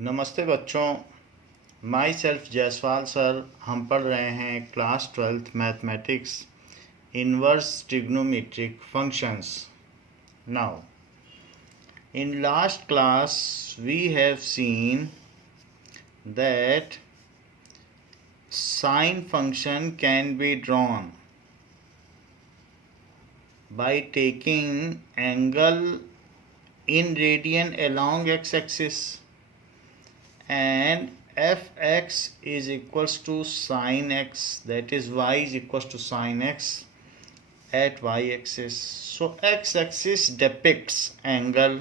नमस्ते बच्चों। My self Jaiswal sir. हम पढ़ रहे हैं class 12th mathematics inverse trigonometric functions. Now in last class we have seen that sine function can be drawn by taking angle in radian along x-axis and fx is equals to sine x, that is y is equals to sine x at y-axis. So x-axis depicts angle,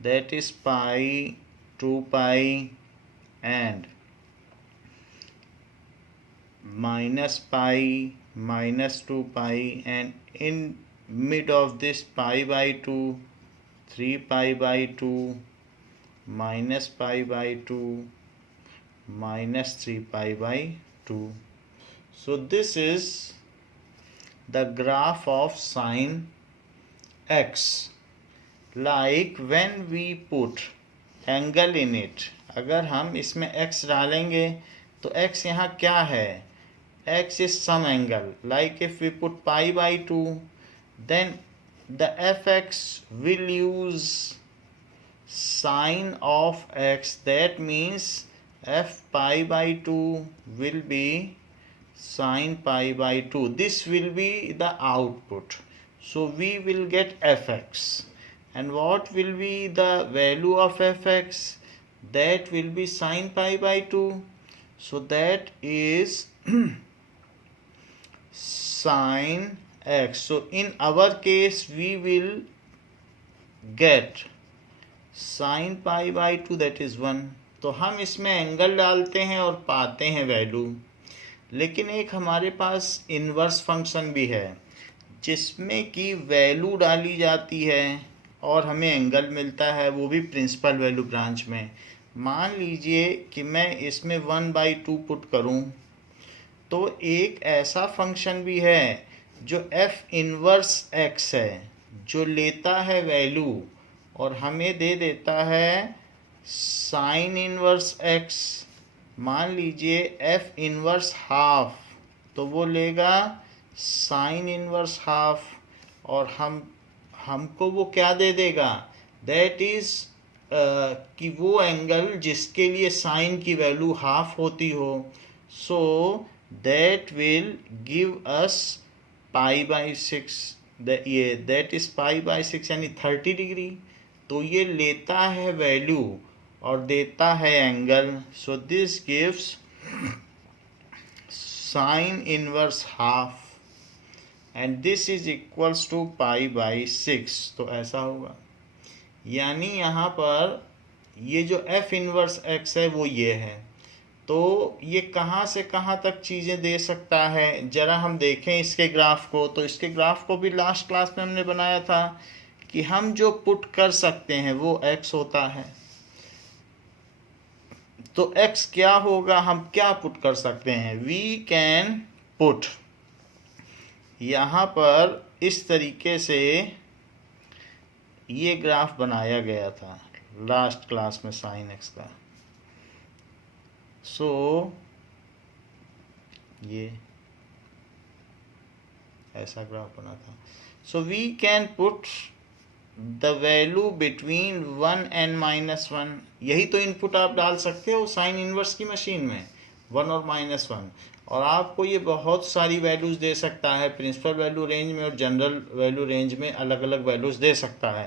that is pi, 2 pi and minus pi, minus 2 pi, and in mid of this pi by 2, 3 pi by 2, minus pi by 2, minus 3 pi by 2. So this is the graph of sine x. Like when we put angle in it, अगर हम इसमें x डालेंगे तो x यहाँ क्या है? x is some angle. Like if we put pi by 2, then the fx will use sine of x. That means f pi by 2 will be sine pi by 2. This will be the output. So we will get fx. And what will be the value of fx? That will be sine pi by 2. So that is sine x. So in our case we will get sine pi by 2, that is 1. तो हम इसमें angle डालते हैं और पाते हैं value. लेकिन एक हमारे पास इन्वर्स फंक्शन भी है जिसमें कि वैल्यू डाली जाती है और हमें एंगल मिलता है, वो भी प्रिंसिपल वैल्यू ब्रांच में। मान लीजिए कि मैं इसमें 1/2 पुट करूं, तो एक ऐसा फंक्शन भी है जो f इनवर्स x है, जो लेता है वैल्यू और हमें दे देता है साइन इनवर्स x। मान लीजिए f इनवर्स हाफ, तो वो लेगा साइन इनवर्स हाफ और हमको वो क्या दे देगा? दैट इज कि वो एंगल जिसके लिए साइन की वैल्यू हाफ होती हो। So that will give us pi by 6, ये दैट इज पाई बाई 6 यानी 30 डिग्री। तो ये लेता है वैल्यू और देता है angle. So this gives sine inverse half and this is equals to pi by 6। तो ऐसा होगा, यानी यहाँ पर ये जो f इनवर्स x है वो ये है। तो ये कहाँ से कहाँ तक चीज़ें दे सकता है, ज़रा हम देखें इसके ग्राफ को। तो इसके ग्राफ को भी लास्ट क्लास में हमने बनाया था कि हम जो पुट कर सकते हैं वो x होता है। तो x क्या होगा, हम क्या पुट कर सकते हैं? वी कैन पुट, यहाँ पर इस तरीके से ये ग्राफ बनाया गया था लास्ट क्लास में साइन एक्स का। सो ये ऐसा ग्राफ बना था। So we can put the value between 1 and -1। यही तो इनपुट आप डाल सकते हो साइन इनवर्स की मशीन में, 1 और -1। और आपको ये बहुत सारी वैल्यूज़ दे सकता है, प्रिंसिपल वैल्यू रेंज में और जनरल वैल्यू रेंज में अलग अलग वैल्यूज़ दे सकता है।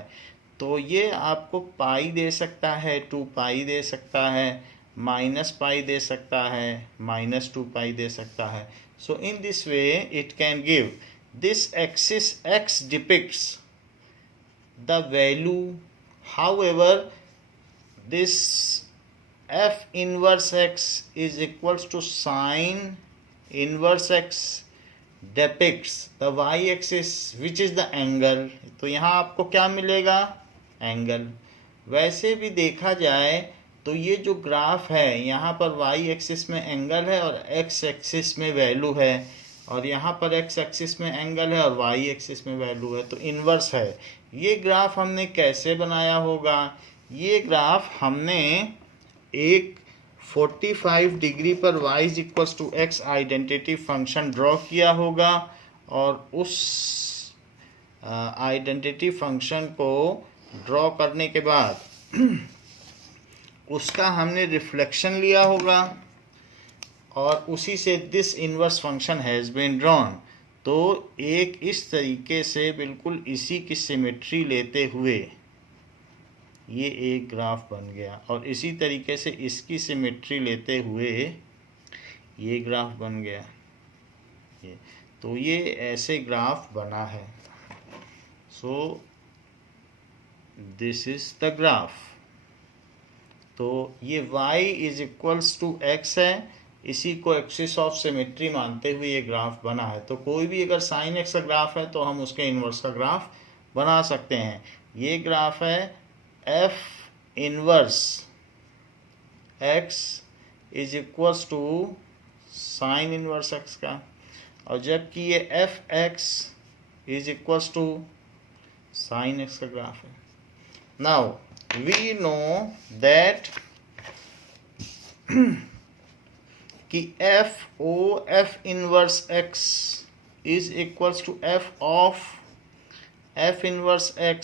तो ये आपको पाई दे सकता है, 2 पाई दे सकता है, माइनस पाई दे सकता है, -2 पाई दे सकता है। So in this way it can give this axis x depicts the value. However, this f inverse x is equals to sine inverse x depicts the y-axis which is the angle. तो यहाँ आपको क्या मिलेगा? Angle. वैसे भी देखा जाए तो ये जो ग्राफ है यहाँ पर y-एक्सिस में एंगल है और x-एक्सिस में वैल्यू है, और यहाँ पर x-एक्सिस में एंगल है और y-एक्सिस में वैल्यू है, तो इन्वर्स है। ये ग्राफ हमने कैसे बनाया होगा? ये ग्राफ हमने एक 45 डिग्री पर y is equals to x identity function draw किया होगा और उस आइडेंटिटी फंक्शन को ड्रॉ करने के बाद उसका हमने रिफ्लेक्शन लिया होगा और उसी से this inverse function has been drawn. तो एक इस तरीके से बिल्कुल इसी की सिमेट्री लेते हुए ये एक ग्राफ बन गया और इसी तरीके से इसकी सिमेट्री लेते हुए ये ग्राफ बन गया। तो ये ऐसे ग्राफ बना है। So this is the graph. तो ये y is equals to x है, इसी को एक्सिस ऑफ सिमेट्री मानते हुए ये ग्राफ बना है। तो कोई भी अगर साइन x का ग्राफ है तो हम उसके इन्वर्स का ग्राफ बना सकते हैं। ये ग्राफ है f inverse x is equals to sine inverse x का, और जबकि ये f(x) is equals to sine x का ग्राफ है। नाउ वी नो दैट कि f inverse x is equals to f inverse x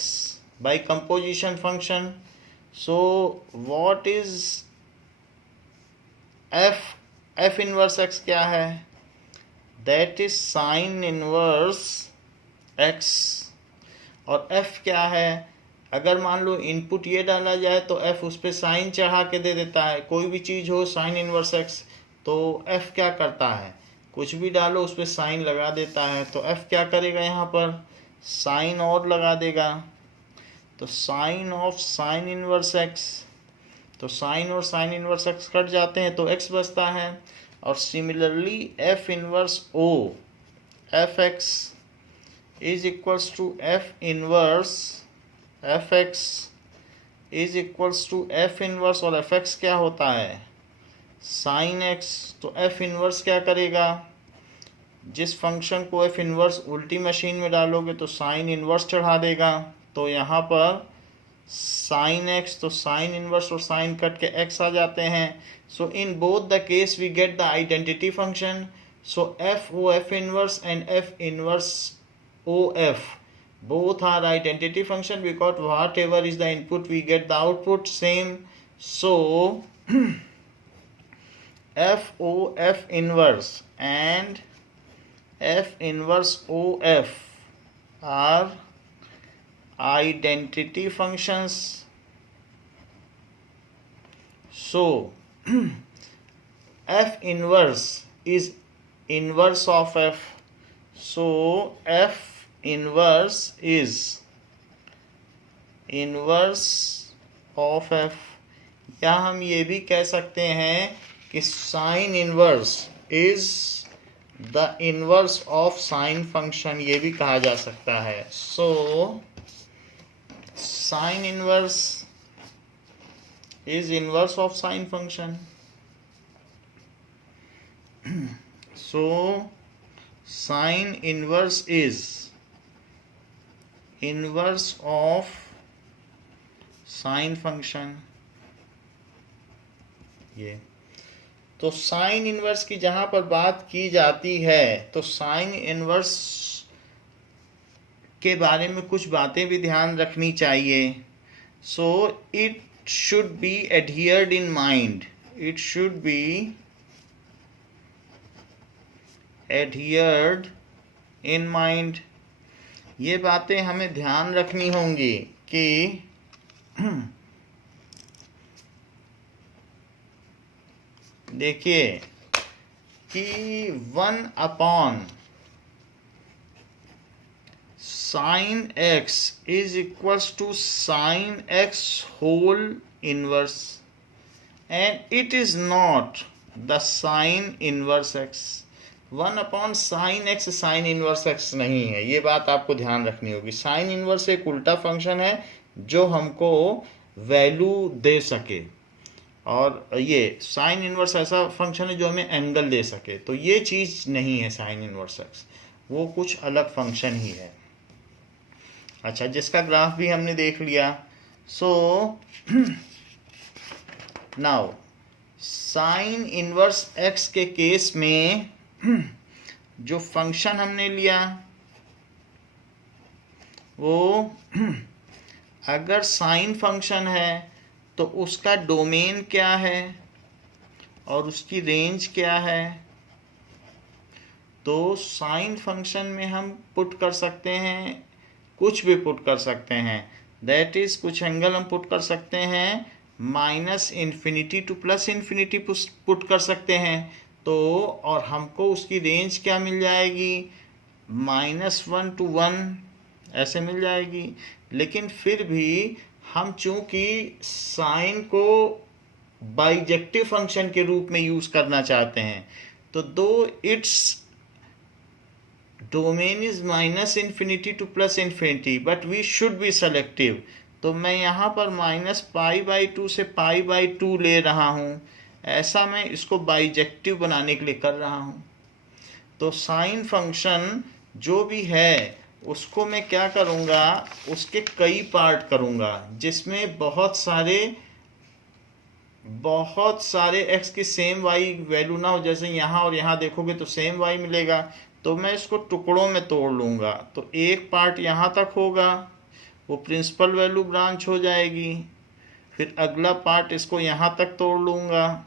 by composition function. So what is f inverse x क्या है? That is sin inverse x। और f क्या है? अगर मान लो इनपुट ये डाला जाए तो f उस पर साइन चढ़ा के दे देता है। कोई भी चीज़ हो sin इनवर्स x तो f क्या करता है? कुछ भी डालो उस पर साइन लगा देता है। तो f क्या करेगा? यहाँ पर साइन और लगा देगा। तो sine of sine inverse x, तो साइन और साइन इनवर्स x कट जाते हैं तो x बचता है। और similarly f inverse o f(x) is equals to f inverse f(x) is equals to f inverse, और f(x) क्या होता है? Sine x। तो f इनवर्स क्या करेगा? जिस फंक्शन को f इनवर्स उल्टी मशीन में डालोगे तो साइन इनवर्स चढ़ा देगा। तो यहाँ पर साइन x, तो साइन इनवर्स और साइन कट के x आ जाते हैं। So in both the case we get the identity function. सो f inverse and f inverse of both are identity function because whatever is the input we get the output same. So f inverse and f inverse of are identity functions. So f inverse is inverse of f. So f inverse is inverse of f, या हम ये भी कह सकते हैं कि sine inverse is the inverse of sine function, ये भी कहा जा सकता है। So sine inverse is inverse of sine function. So sine inverse is inverse of sine function. ये तो साइन इनवर्स की जहां पर बात की जाती है तो साइन इनवर्स के बारे में कुछ बातें भी ध्यान रखनी चाहिए। So it should be adhered in mind, it should be adhered in mind. ये बातें हमें ध्यान रखनी होंगी कि देखिए कि 1/sin x is equals to sin x whole inverse and it is not the sin inverse x। 1/sin x sine inverse x नहीं है, ये बात आपको ध्यान रखनी होगी। साइन इनवर्स एक उल्टा फंक्शन है जो हमको वैल्यू दे सके, और ये साइन इनवर्स ऐसा फंक्शन है जो हमें एंगल दे सके। तो ये चीज़ नहीं है साइन इनवर्स x, वो कुछ अलग फंक्शन ही है। अच्छा, जिसका ग्राफ भी हमने देख लिया। So now sine inverse x के केस में जो फंक्शन हमने लिया वो अगर साइन फंक्शन है तो उसका डोमेन क्या है और उसकी रेंज क्या है। तो साइन फंक्शन में हम पुट कर सकते हैं, कुछ भी पुट कर सकते हैं, दैट इज कुछ एंगल हम पुट कर सकते हैं, minus infinity to plus infinity put कर सकते हैं। तो और हमको उसकी रेंज क्या मिल जाएगी, -1 to 1 ऐसे मिल जाएगी। लेकिन फिर भी हम चूंकि साइन को बाइजेक्टिव फंक्शन के रूप में यूज करना चाहते हैं, तो दो its domain is -minus infinity to plus infinity but we should be selective. तो मैं यहाँ पर -π/2 से π/2 ले रहा हूँ, ऐसा मैं इसको बाइजेक्टिव बनाने के लिए कर रहा हूँ। तो साइन फंक्शन जो भी है उसको मैं क्या करूँगा, उसके कई पार्ट करूँगा जिसमें बहुत सारे x की सेम y वैल्यू ना हो। जैसे यहाँ और यहाँ देखोगे तो सेम y मिलेगा, तो मैं इसको टुकड़ों में तोड़ लूँगा। तो एक पार्ट यहाँ तक होगा, वो प्रिंसिपल वैल्यू ब्रांच हो जाएगी। फिर अगला पार्ट इसको यहाँ तक तोड़ लूँगा,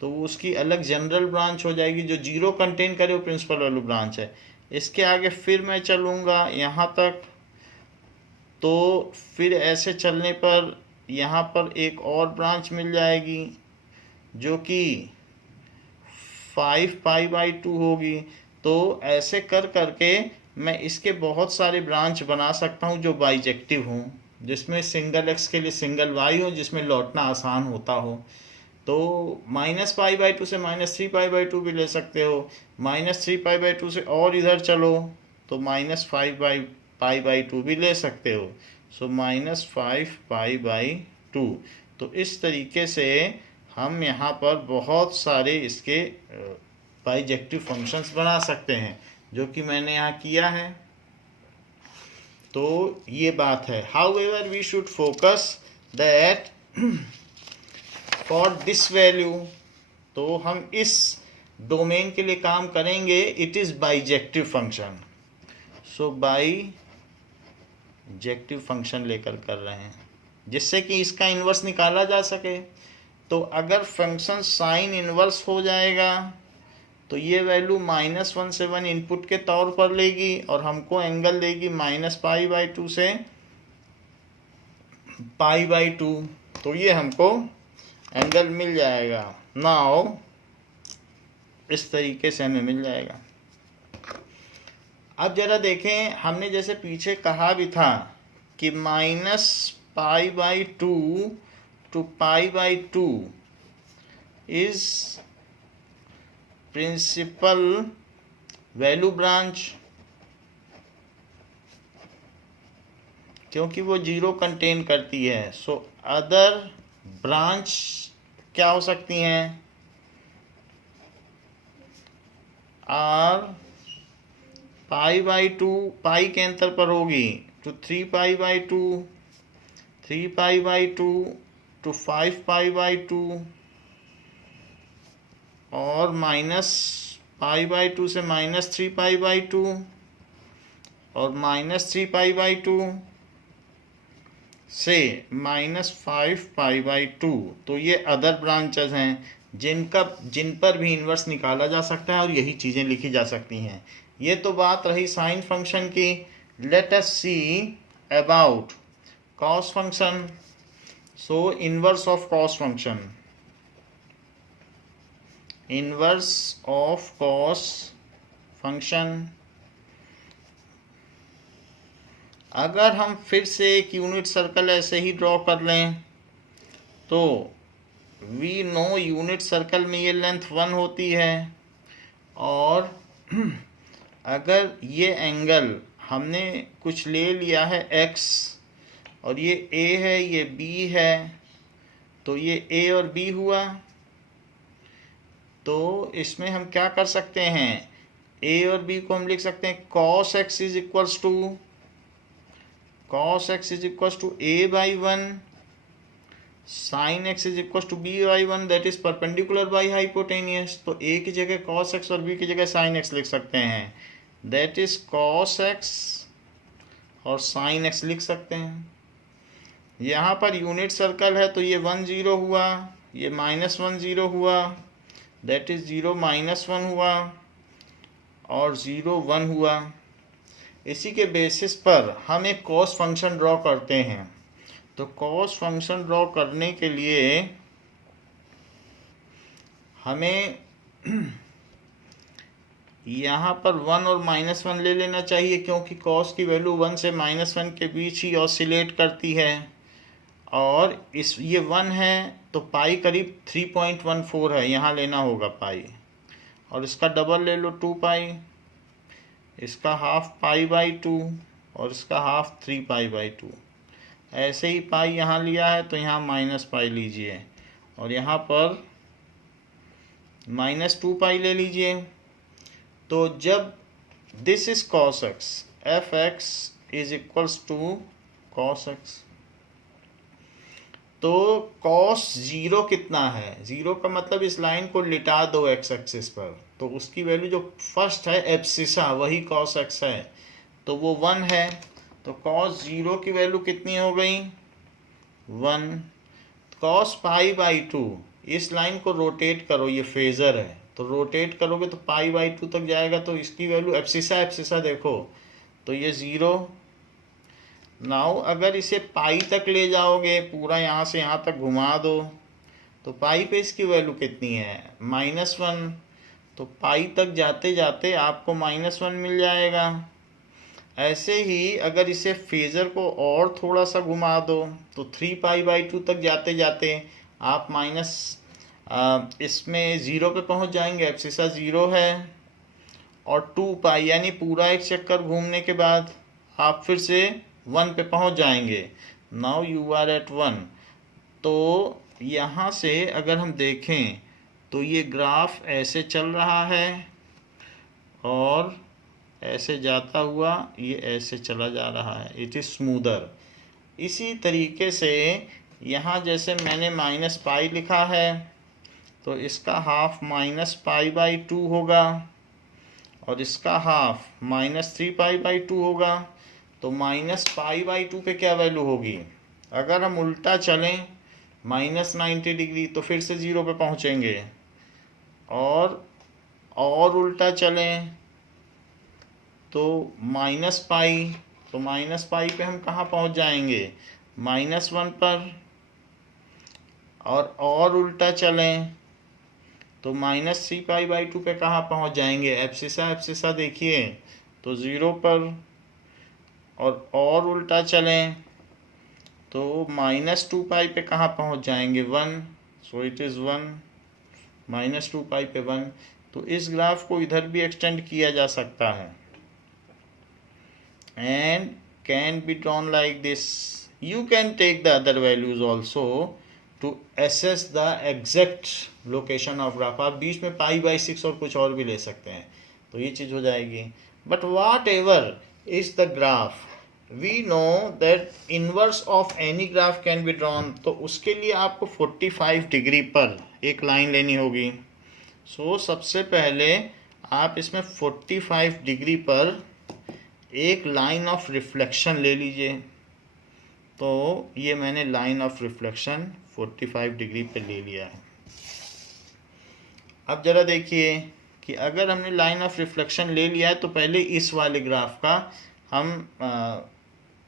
तो वो उसकी अलग जनरल ब्रांच हो जाएगी। जो जीरो कंटेन करे वो प्रिंसिपल वैल्यू ब्रांच है। इसके आगे फिर मैं चलूँगा यहाँ तक, तो फिर ऐसे चलने पर यहाँ पर एक और ब्रांच मिल जाएगी जो कि 5π/2 होगी। तो ऐसे कर करके मैं इसके बहुत सारे ब्रांच बना सकता हूँ जो बाइजेक्टिव हों, जिसमें सिंगल x के लिए सिंगल y हो, जिसमें लौटना आसान होता हो। तो -π/2 से -3π/2 भी ले सकते हो, -3π/2 से और इधर चलो तो -5π/2 भी ले सकते हो। सो -5π/2। तो इस तरीके से हम यहाँ पर बहुत सारे इसके बाइजेक्टिव फंक्शंस बना सकते हैं, जो कि मैंने यहाँ किया है। तो ये बात है। However we should focus that for this value, तो हम इस डोमेन के लिए काम करेंगे, it is bijective function. So bijective function लेकर कर रहे हैं जिससे कि इसका इन्वर्स निकाला जा सके। तो अगर फंक्शन साइन इन्वर्स हो जाएगा तो ये वैल्यू -1 से 1 इनपुट के तौर पर लेगी और हमको एंगल देगी -π/2 से π/2। तो ये हमको एंगल मिल जाएगा। नाउ इस तरीके से हमें मिल जाएगा। अब जरा देखें, हमने जैसे पीछे कहा भी था कि -π/2 to π/2 is principal value branch, क्योंकि वो जीरो कंटेन करती है। सो अदर ब्रांच क्या हो सकती हैं, आर π/2 पाई के अंतर पर होगी तो 3π/2, 3π/2 to 5π/2 और -π/2 से -3π/2 और -3π/2 से -5π/2। तो ये अदर ब्रांचेस हैं जिन पर भी इन्वर्स निकाला जा सकता है और यही चीज़ें लिखी जा सकती हैं। ये तो बात रही साइन फंक्शन की। Let us see about cos function. So inverse of cos function, inverse of cos function. अगर हम फिर से एक यूनिट सर्कल ऐसे ही ड्रॉ कर लें तो वी नो यूनिट सर्कल में ये लेंथ 1 होती है, और अगर ये एंगल हमने कुछ ले लिया है x और ये a है ये b है, तो ये a और b हुआ। तो इसमें हम क्या कर सकते हैं, a और b को हम लिख सकते हैं cos x is equals to a/1 sine x is equal to B by one that is perpendicular by hypotenuse. तो ए की जगह कॉस एक्स और बी की जगह साइन एक्स लिख सकते हैं, दैट इज कॉस एक्स और साइन एक्स लिख सकते हैं। यहाँ पर यूनिट सर्कल है तो ये 1 0 हुआ, ये -1 0 हुआ, दैट इज 0 -1 हुआ और 0 1 हुआ। इसी के बेसिस पर हम एक कॉस फंक्शन ड्रॉ करते हैं। तो कॉस फंक्शन ड्रॉ करने के लिए हमें यहाँ पर 1 और -1 ले लेना चाहिए, क्योंकि कॉस की वैल्यू 1 से -1 के बीच ही ऑसिलेट करती है। और इस ये 1 है तो पाई करीब 3.14 है, यहाँ लेना होगा पाई। और इसका डबल ले लो 2 पाई, इसका हाफ पाई बाई 2 और इसका हाफ 3 पाई बाई 2। ऐसे ही पाई यहाँ लिया है तो यहाँ माइनस पाई लीजिए और यहाँ पर -2 पाई ले लीजिए। तो जब this is cos x, f x is equals to cos x, तो कॉस 0 कितना है? 0 का मतलब इस लाइन को लिटा दो एक्स एक्सिस पर, तो उसकी वैल्यू जो फर्स्ट है एब्सिसा वही कॉस एक्स है, तो वो 1 है। तो कॉस 0 की वैल्यू कितनी हो गई? 1। कॉस पाई बाई 2, इस लाइन को रोटेट करो, ये फेजर है तो रोटेट करोगे तो पाई बाई 2 तक जाएगा, तो इसकी वैल्यू एब्सिसा देखो तो ये 0। नाउ अगर इसे पाई तक ले जाओगे, पूरा यहाँ से यहाँ तक घुमा दो, तो पाई पे इसकी वैल्यू कितनी है? -1। तो पाई तक जाते जाते आपको -1 मिल जाएगा। ऐसे ही अगर इसे फेज़र को और थोड़ा सा घुमा दो तो 3 पाई बाई 2 तक जाते जाते आप इसमें 0 पे पहुंच जाएंगे, एब्सिसा 0 है। और 2 पाई यानी पूरा एक चक्कर घूमने के बाद आप फिर से 1 पे पहुंच जाएंगे। Now you are at 1। तो यहाँ से अगर हम देखें तो ये ग्राफ ऐसे चल रहा है और ऐसे जाता हुआ ये ऐसे चला जा रहा है, इट इज़ स्मूदर। इसी तरीके से यहाँ जैसे मैंने -पाई लिखा है तो इसका हाफ -पाई बाई 2 होगा और इसका हाफ -3 पाई बाई 2 होगा। तो -पाई बाई 2 पे क्या वैल्यू होगी? अगर हम उल्टा चलें -90 डिग्री तो फिर से 0 पे पहुँचेंगे, और उल्टा चलें तो -पाई, तो -पाई पे हम कहाँ पहुँच जाएंगे? -1 पर। और उल्टा चलें तो -3 पाई बाई 2 पे कहाँ पहुँच जाएंगे? एब्सिसा देखिए तो 0 पर। और उल्टा चलें तो -2 पाई पे कहाँ पहुँच जाएंगे? 1। सो इट इज़ 1, -2 पाई पे 1। तो इस ग्राफ को इधर भी एक्सटेंड किया जा सकता है and can be drawn like this. You can take the other values also to assess the exact location of graph. आप बीच में पाई बाई 6 और कुछ और भी ले सकते हैं, तो ये चीज़ हो जाएगी। But whatever is the graph, we know that inverse of any graph can be drawn. तो उसके लिए आपको 45 डिग्री पर एक लाइन लेनी होगी। सो सबसे पहले आप इसमें 45 डिग्री पर एक लाइन ऑफ रिफ्लेक्शन ले लीजिए। तो ये मैंने लाइन ऑफ रिफ्लेक्शन 45 डिग्री पे ले लिया है। अब ज़रा देखिए कि अगर हमने लाइन ऑफ रिफ्लेक्शन ले लिया है तो पहले इस वाले ग्राफ का हम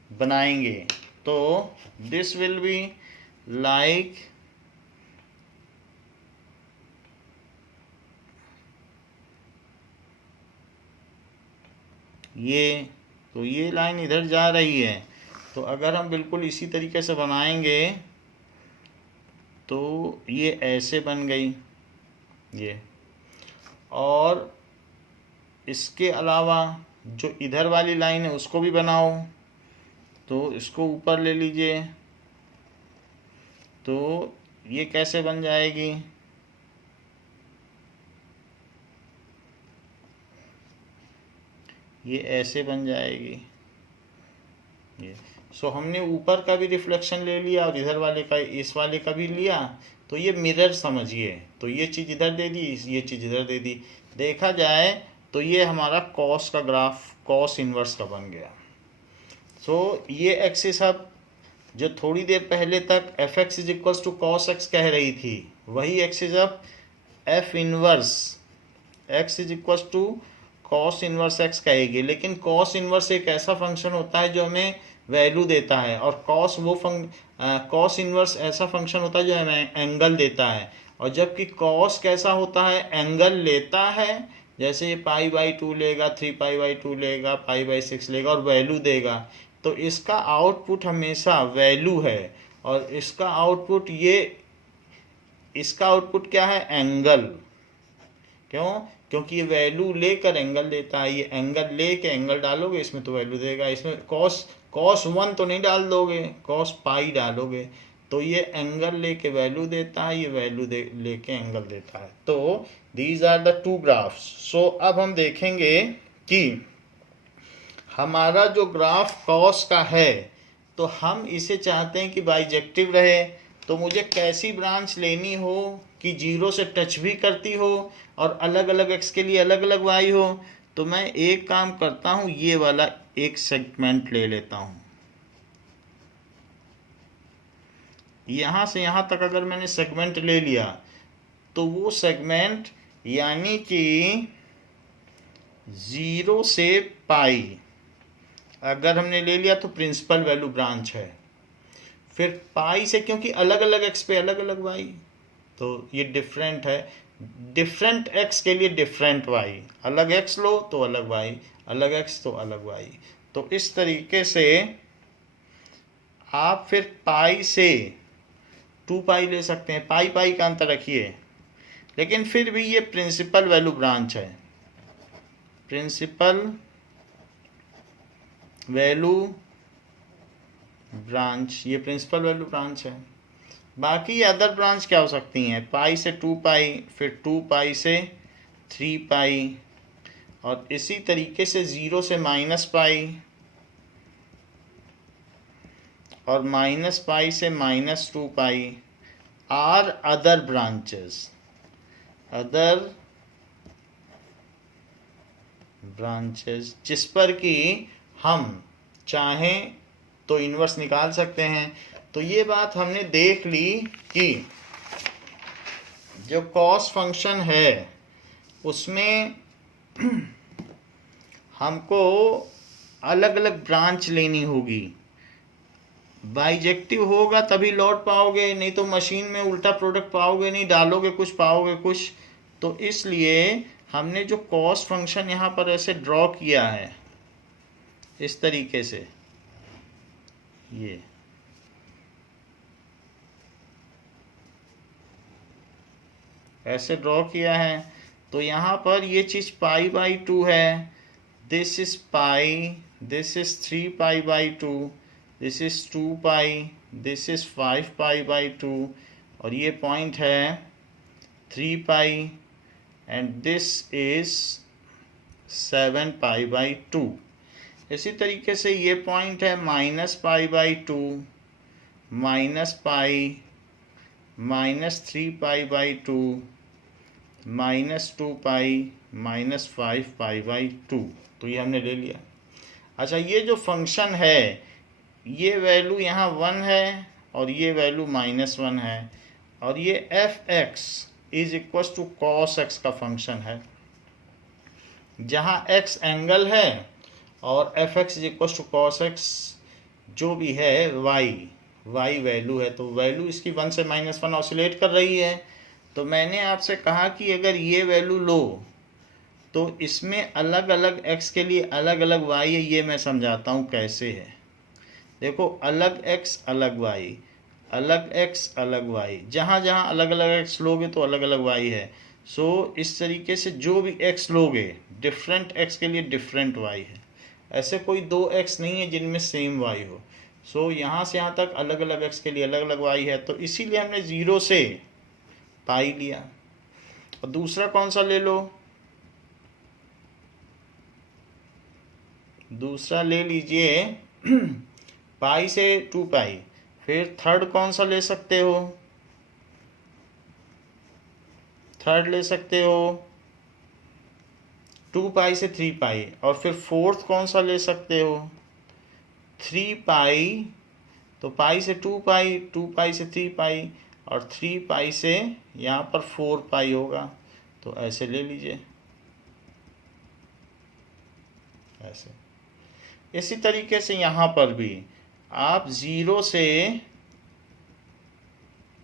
बनाएंगे। तो दिस विल बी लाइक ये, तो ये लाइन इधर जा रही है, तो अगर हम बिल्कुल इसी तरीके से बनाएंगे तो ये ऐसे बन गई ये। और इसके अलावा जो इधर वाली लाइन है उसको भी बनाओ, तो इसको ऊपर ले लीजिए, तो ये कैसे बन जाएगी? ये ऐसे बन जाएगी ये। सो हमने ऊपर का भी रिफ्लेक्शन ले लिया और इधर वाले का, इस वाले का भी लिया, तो ये मिरर समझिए। तो ये चीज़ इधर दे दी, ये चीज़ इधर दे दी। देखा जाए तो ये हमारा कॉस का ग्राफ कॉस इनवर्स का बन गया। सो ये एक्सिस अब जो थोड़ी देर पहले तक f x is equals to cos x कह रही थी, वही एक्सिस अब f inverse x is equals to cos inverse x कहेगी। लेकिन कॉस इनवर्स एक ऐसा फंक्शन होता है जो हमें वैल्यू देता है, और कॉस इनवर्स ऐसा फंक्शन होता है जो हमें एंगल देता है। और जबकि कॉस कैसा होता है, एंगल लेता है, जैसे ये π/2 लेगा, 3π/2 लेगा, π/6 लेगा और वैल्यू देगा। तो इसका आउटपुट हमेशा वैल्यू है, और इसका आउटपुट इसका आउटपुट क्या है, एंगल। क्यों? क्योंकि ये वैल्यू लेकर एंगल देता है। ये एंगल लेके एंगल डालोगे इसमें तो वैल्यू देगा। इसमें cos 1 तो नहीं डाल दोगे, cos पाई डालोगे। तो ये एंगल लेके वैल्यू देता है, ये वैल्यू लेके एंगल देता है। तो these are the two graphs. So अब हम देखेंगे कि हमारा जो ग्राफ कॉस का है, तो हम इसे चाहते हैं कि बाइजेक्टिव रहे। तो मुझे कैसी ब्रांच लेनी हो कि जीरो से टच भी करती हो और अलग अलग एक्स के लिए अलग अलग वाई हो। तो मैं एक काम करता हूँ, ये वाला एक सेगमेंट ले लेता हूँ। यहाँ से यहाँ तक अगर मैंने सेगमेंट ले लिया, तो वो सेगमेंट यानी कि 0 से पाई अगर हमने ले लिया तो प्रिंसिपल वैल्यू ब्रांच है। फिर पाई से, क्योंकि अलग अलग एक्स पे अलग अलग वाई, तो ये डिफरेंट है। डिफरेंट एक्स के लिए डिफरेंट वाई, अलग एक्स लो तो अलग वाई, अलग एक्स तो अलग वाई। तो इस तरीके से आप फिर पाई से 2π ले सकते हैं। पाई पाई का अंतर रखिए, लेकिन फिर भी ये प्रिंसिपल वैल्यू ब्रांच है। प्रिंसिपल वैल्यू ब्रांच, ये प्रिंसिपल वैल्यू ब्रांच है। बाकी अदर ब्रांच क्या हो सकती हैं, पाई से 2π, फिर 2π से 3π, और इसी तरीके से 0 से -π, और -π से -2π are other branches. Other branches जिस पर कि हम चाहें तो इन्वर्स निकाल सकते हैं। तो ये बात हमने देख ली कि जो कॉस फंक्शन है उसमें हमको अलग अलग ब्रांच लेनी होगी। बाइजेक्टिव होगा तभी लौट पाओगे, नहीं तो मशीन में उल्टा प्रोडक्ट पाओगे नहीं, डालोगे कुछ पाओगे कुछ। तो इसलिए हमने जो कॉस फंक्शन यहाँ पर ऐसे ड्रॉ किया है इस तरीके से, ये ऐसे ड्रॉ किया है। तो यहाँ पर ये चीज़ π/2 है, this is pi, this is 3π/2, this is 2π, this is 5π/2, और ये पॉइंट है 3π, एंड दिस इज 7π/2। इसी तरीके से ये पॉइंट है -π/2, -π, -3π/2, -2π, -5π/2। तो ये हमने ले लिया। अच्छा, ये जो फंक्शन है, ये वैल्यू यहाँ 1 है और ये वैल्यू -1 है, और ये f x is equal to cos x का फंक्शन है, जहाँ एक्स एंगल है और f x is equal to cos x जो भी है वाई वैल्यू है। तो वैल्यू इसकी 1 से -1 ऑसिलेट कर रही है। तो मैंने आपसे कहा कि अगर ये वैल्यू लो तो इसमें अलग अलग x के लिए अलग अलग y है। ये मैं समझाता हूँ कैसे है। देखो, अलग x अलग y, अलग x अलग y, जहाँ जहाँ अलग अलग x लोगे तो अलग अलग y है। सो इस तरीके से जो भी x लोगे, डिफरेंट x के लिए डिफरेंट y है। ऐसे कोई दो x नहीं है जिनमें सेम y हो। सो यहाँ से यहाँ तक अलग अलग x के लिए अलग अलग y है। तो इसीलिए हमने 0 से पाई लिया। और दूसरा कौन सा ले लो, दूसरा ले लीजिए पाई से 2 पाई। फिर थर्ड कौन सा ले सकते हो? थर्ड ले सकते हो 2 पाई से 3 पाई। और फिर फोर्थ कौन सा ले सकते हो? 3 पाई। तो पाई से 2 पाई, 2 पाई से 3 पाई, और 3 पाई से यहाँ पर 4 पाई होगा। तो ऐसे ले लीजिए, ऐसे। इसी तरीके से यहाँ पर भी आप 0 से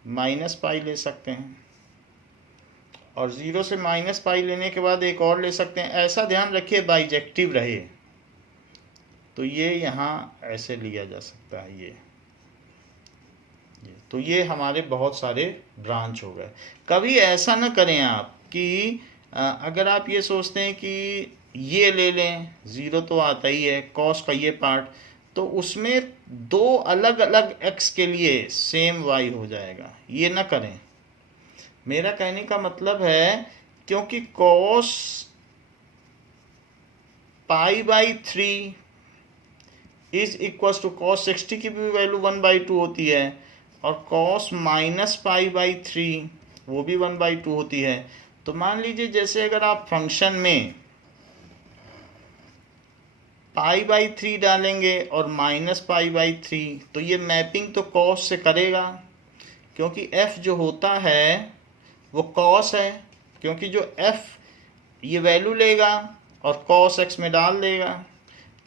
माइनस पाई ले सकते हैं, और 0 से माइनस पाई लेने के बाद एक और ले सकते हैं। ऐसा ध्यान रखिए बाइजेक्टिव रहे। तो ये यहाँ ऐसे लिया जा सकता है, ये। तो ये हमारे बहुत सारे ब्रांच हो गए। कभी ऐसा ना करें आप कि अगर आप ये सोचते हैं कि ये ले लें, 0 तो आता ही है, कॉस का ये पार्ट, तो उसमें 2 अलग अलग x के लिए सेम y हो जाएगा। ये ना करें। मेरा कहने का मतलब है, क्योंकि cos π/3 is equal to cos 60 की भी वैल्यू 1/2 होती है, और कॉस -π/3 वो भी 1/2 होती है। तो मान लीजिए जैसे अगर आप फंक्शन में π/3 डालेंगे और -π/3, तो ये मैपिंग तो कॉस से करेगा, क्योंकि f जो होता है वो कॉस है, क्योंकि जो f ये वैल्यू लेगा और कॉस x में डाल देगा।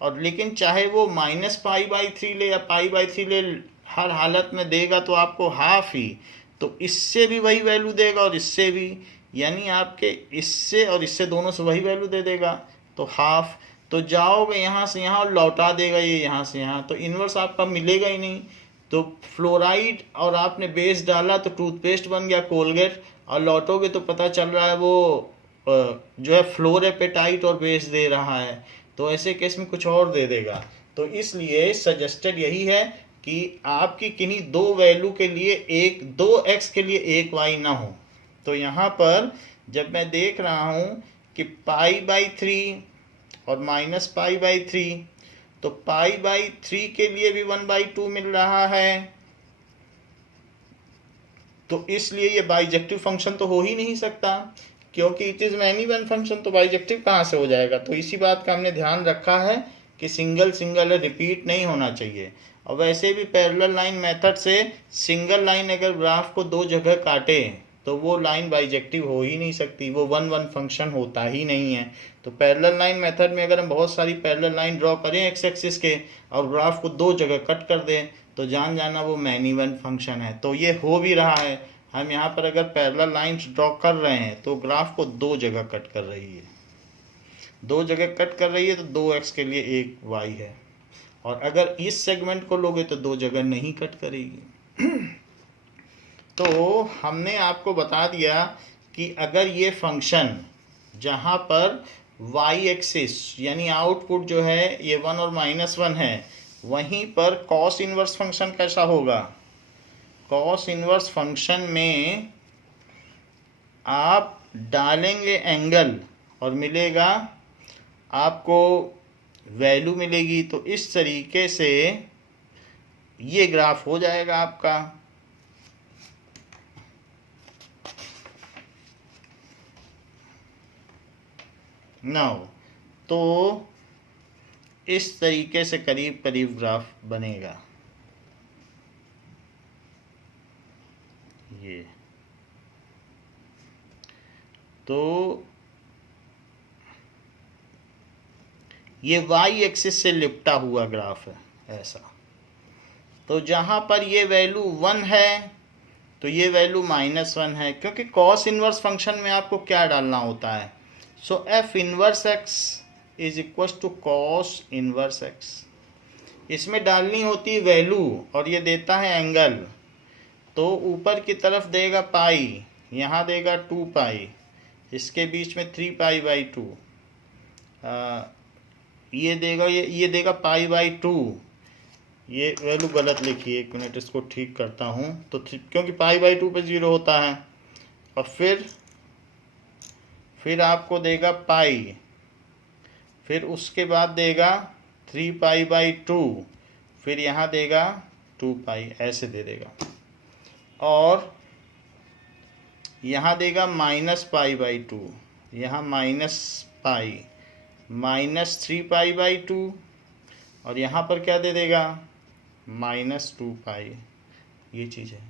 और लेकिन चाहे वो -π/3 ले या π/3 ले, हर हालत में देगा तो आपको हाफ ही। तो इससे भी वही वैल्यू देगा और इससे भी, यानी आपके इससे और इससे दोनों से वही वैल्यू दे देगा, तो हाफ। तो जाओगे यहाँ से यहाँ और लौटा देगा ये यहाँ से यहाँ, तो इन्वर्स आपका मिलेगा ही नहीं। तो फ्लोराइड और आपने बेस डाला तो टूथपेस्ट बन गया कोलगेट, और लौटोगे तो पता चल रहा है वो जो है फ्लोरेपेटाइट और बेस दे रहा है। तो ऐसे केस में कुछ और दे देगा। तो इसलिए सजेस्टेड यही है कि आपकी किन्हीं 2 वैल्यू के लिए 2x के लिए 1 y ना हो। तो यहाँ पर जब मैं देख रहा हूँ कि π/3 और -π/3, तो π/3 के लिए भी 1/2 मिल रहा है, तो इसलिए ये बाइजेक्टिव फंक्शन तो हो ही नहीं सकता, क्योंकि it is many one function, तो बाइजेक्टिव कहाँ से हो जाएगा। तो इसी बात का हमने ध्यान रखा है कि सिंगल सिंगल रिपीट नहीं होना चाहिए। और वैसे भी पैरेलल लाइन मेथड से सिंगल लाइन अगर ग्राफ को 2 जगह काटे तो वो लाइन बाइजेक्टिव हो ही नहीं सकती, वो 1 फंक्शन होता ही नहीं है। तो पैरेलल लाइन मेथड में अगर हम बहुत सारी पैरेलल लाइन ड्रॉ करें एक्स एक्सिस के और ग्राफ को 2 जगह कट कर दें, तो जान जाना वो मैनी वन फंक्शन है। तो ये हो भी रहा है। हम यहाँ पर अगर पैरेलल लाइंस ड्रॉ कर रहे हैं तो ग्राफ को 2 जगह कट कर रही है, 2 जगह कट कर रही है, तो 2x के लिए 1 y है। और अगर इस सेगमेंट को लोगे तो 2 जगह नहीं कट करेगी। तो हमने आपको बता दिया कि अगर ये फंक्शन जहाँ पर y एक्सिस यानी आउटपुट जो है ये 1 और -1 है, वहीं पर कॉस इनवर्स फंक्शन कैसा होगा। कॉस इनवर्स फंक्शन में आप डालेंगे एंगल और मिलेगा आपको वैल्यू मिलेगी। तो इस तरीके से ये ग्राफ हो जाएगा आपका। नाउ तो इस तरीके से करीब करीब ग्राफ बनेगा। ये तो ये y एक्सिस से लिपटा हुआ ग्राफ है ऐसा। तो जहाँ पर ये वैल्यू 1 है तो ये वैल्यू -1 है, क्योंकि कॉस इनवर्स फंक्शन में आपको क्या डालना होता है। So f inverse x is equal to cos inverse x। इसमें डालनी होती है वैल्यू और ये देता है एंगल। तो ऊपर की तरफ देगा पाई, यहाँ देगा 2 पाई, इसके बीच में 3π/2, ये देगा ये देगा π/2। ये वैल्यू गलत लिखी है, 1 मिनट इसको ठीक करता हूँ। तो क्योंकि π/2 पे 0 होता है। और फिर आपको देगा पाई, फिर उसके बाद देगा 3π/2, फिर यहाँ देगा 2 पाई, ऐसे दे देगा, और यहाँ देगा -π/2, यहाँ -π -3 π/2, और यहाँ पर क्या दे देगा -2 पाई। ये चीज़ है।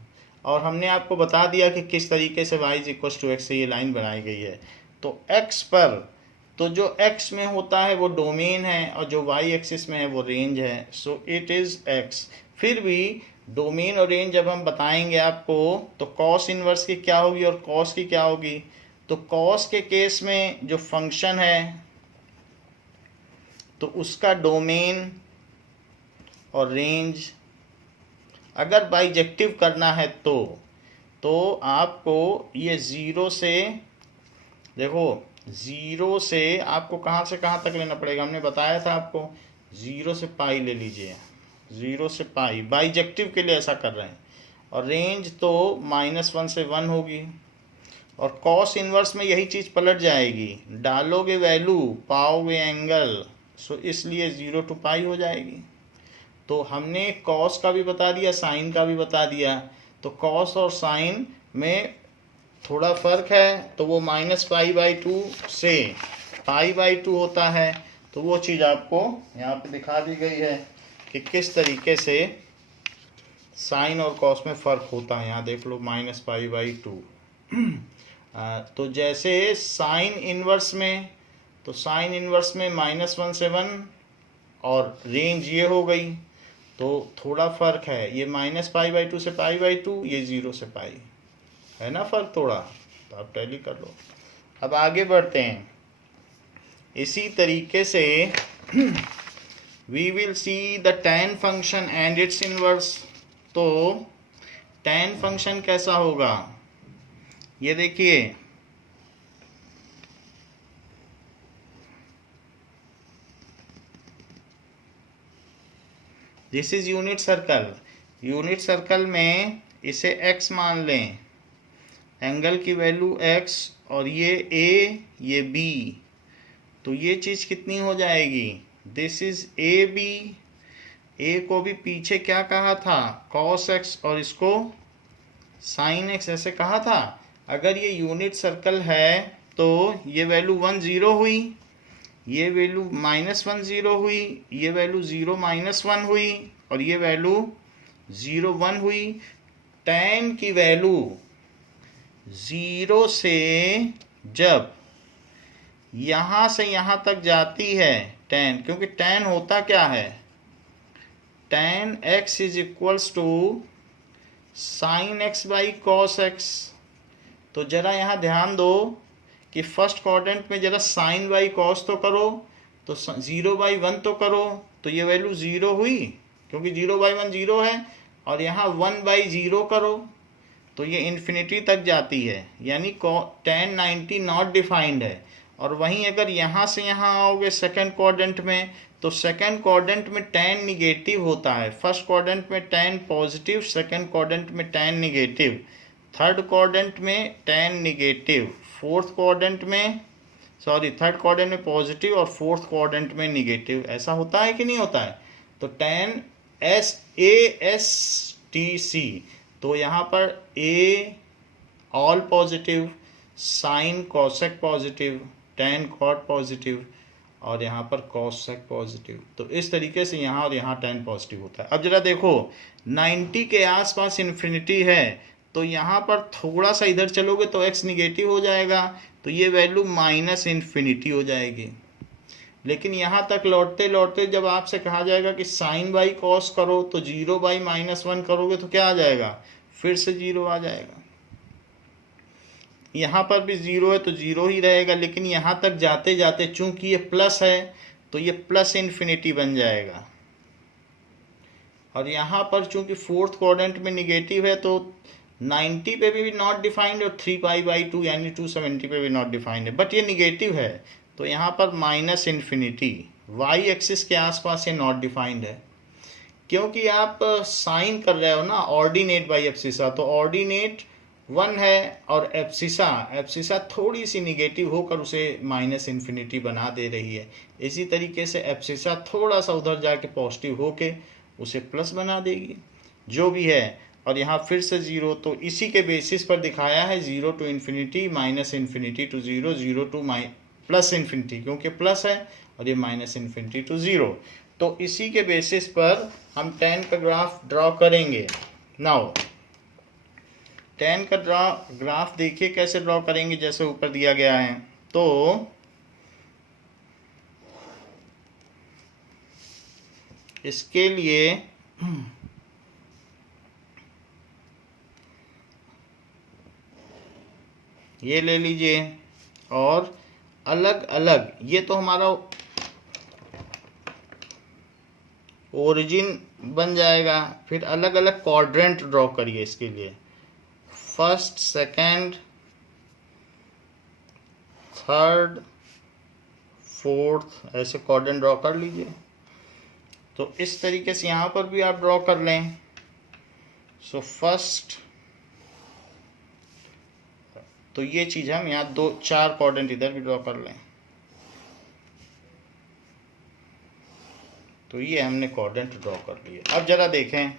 और हमने आपको बता दिया कि किस तरीके से y = x से ये लाइन बनाई गई है। तो x पर, तो जो x में होता है वो डोमेन है और जो y एक्सिस में है वो रेंज है। So it is x। फिर भी डोमेन और रेंज जब हम बताएंगे आपको तो कॉस इनवर्स की क्या होगी और कॉस की क्या होगी। तो कॉस के केस में जो फंक्शन है तो उसका डोमेन और रेंज अगर बाइजेक्टिव करना है तो आपको ये 0 से, देखो 0 से आपको कहाँ से कहाँ तक लेना पड़ेगा, हमने बताया था आपको 0 से पाई ले लीजिए, 0 से पाई बाइजेक्टिव के लिए ऐसा कर रहे हैं। और रेंज तो -1 से 1 होगी, और कॉस इनवर्स में यही चीज़ पलट जाएगी, डालोगे वैल्यू पाओगे एंगल, सो इसलिए 0 to पाई हो जाएगी। तो हमने कॉस का भी बता दिया, साइन का भी बता दिया। तो कॉस और साइन में थोड़ा फ़र्क है, तो वो -π/2 से π/2 होता है। तो वो चीज़ आपको यहाँ पे दिखा दी गई है कि किस तरीके से साइन और कॉस में फ़र्क होता है। यहाँ देख लो -π/2। तो जैसे साइन इनवर्स में, तो साइन इनवर्स में -1 से 1 और रेंज ये हो गई, तो थोड़ा फ़र्क है, ये -π/2 से π/2, ये 0 से पाई है ना फ़र्क थोड़ा। तो आप टैली कर लो। अब आगे बढ़ते हैं। इसी तरीके से we will see the tan function and its inverse. तो tan फंक्शन कैसा होगा, ये देखिए, this is unit circle. Unit circle में इसे x मान लें, एंगल की वैल्यू x, और ये a ये b, तो ये चीज़ कितनी हो जाएगी, दिस इज AB। a को भी पीछे क्या कहा था, cos x, और इसको sin x ऐसे कहा था। अगर ये यूनिट सर्कल है तो ये वैल्यू 1 0 हुई, ये वैल्यू -1 0 हुई, ये वैल्यू 0 -1 हुई, और ये वैल्यू 0 1 हुई। tan की वैल्यू 0 से जब यहाँ से यहाँ तक जाती है tan, क्योंकि tan होता क्या है, tan x = sin x by cos x। तो जरा यहाँ ध्यान दो कि फर्स्ट क्वाड्रेंट में जरा साइन बाई कॉस तो करो, तो 0/1 तो करो, तो ये वैल्यू 0 हुई, क्योंकि 0/1 0 है, और यहाँ 1/0 करो तो ये इन्फिनिटी तक जाती है, यानी tan 90 नॉट डिफाइंड है। और वहीं अगर यहाँ से यहाँ आओगे सेकंड क्वाड्रेंट में, तो सेकंड क्वाड्रेंट में tan निगेटिव होता है, फर्स्ट क्वाड्रेंट में tan पॉजिटिव, सेकंड क्वाड्रेंट में tan निगेटिव, थर्ड क्वाड्रेंट में tan निगेटिव, फोर्थ क्वाड्रेंट में थर्ड क्वाड्रेंट में पॉजिटिव और फोर्थ क्वाड्रेंट में निगेटिव। ऐसा होता है कि नहीं होता है। तो tan ASTC, तो यहाँ पर A all positive, sine cosec positive, tan cot positive, और यहाँ पर कॉसेक पॉजिटिव। तो इस तरीके से यहाँ और यहाँ tan पॉजिटिव होता है। अब जरा देखो 90 के आसपास इन्फिनिटी है, तो यहाँ पर थोड़ा सा इधर चलोगे तो x निगेटिव हो जाएगा, तो ये वैल्यू -∞ हो जाएगी। लेकिन यहाँ तक लौटते लौटते जब आपसे कहा जाएगा कि साइन बाई कॉस करो, तो 0/-1 करोगे तो क्या आ जाएगा, फिर से 0 आ जाएगा। यहाँ पर भी 0 है तो 0 ही रहेगा, लेकिन यहाँ तक जाते जाते चूंकि ये प्लस है तो ये +∞ बन जाएगा। और यहाँ पर चूंकि फोर्थ क्वाड्रेंट में निगेटिव है तो 90 पे भी नॉट डिफाइंड, और 3π/2 यानी 270 पे भी नॉट डिफाइंड है, बट ये निगेटिव है, तो यहाँ पर -∞, y एक्सिस के आसपास ये नॉट डिफाइंड है। क्योंकि आप साइन कर रहे हो ना ऑर्डिनेट बाई एब्सिसा, तो ऑर्डिनेट 1 है और एब्सिसा थोड़ी सी निगेटिव होकर उसे -∞ बना दे रही है। इसी तरीके से एब्सिसा थोड़ा सा उधर जाके पॉजिटिव होके उसे प्लस बना देगी, जो भी है। और यहाँ फिर से 0, तो इसी के बेसिस पर दिखाया है 0 to infinity, minus infinity to 0, 0 to plus infinity, क्योंकि प्लस है, और ये माइनस इन्फिनिटी टू 0। तो इसी के बेसिस पर हम tan का ग्राफ ड्रॉ करेंगे। नाउ tan का ग्राफ देखिए कैसे ड्रॉ करेंगे, जैसे ऊपर दिया गया है। तो इसके लिए ये ले लीजिए, और अलग अलग, ये तो हमारा ओरिजिन बन जाएगा। फिर अलग अलग क्वाड्रेंट ड्रॉ करिए इसके लिए, फर्स्ट, सेकंड, थर्ड, फोर्थ, ऐसे क्वाड्रेंट ड्रॉ कर लीजिए। तो इस तरीके से यहाँ पर भी आप ड्रॉ कर लें। सो फर्स्ट, तो ये चीज़ हम यहाँ 4 क्वाड्रेंट इधर भी ड्रॉ कर लें। तो ये हमने क्वाड्रेंट ड्रॉ कर लिए। अब जरा देखें,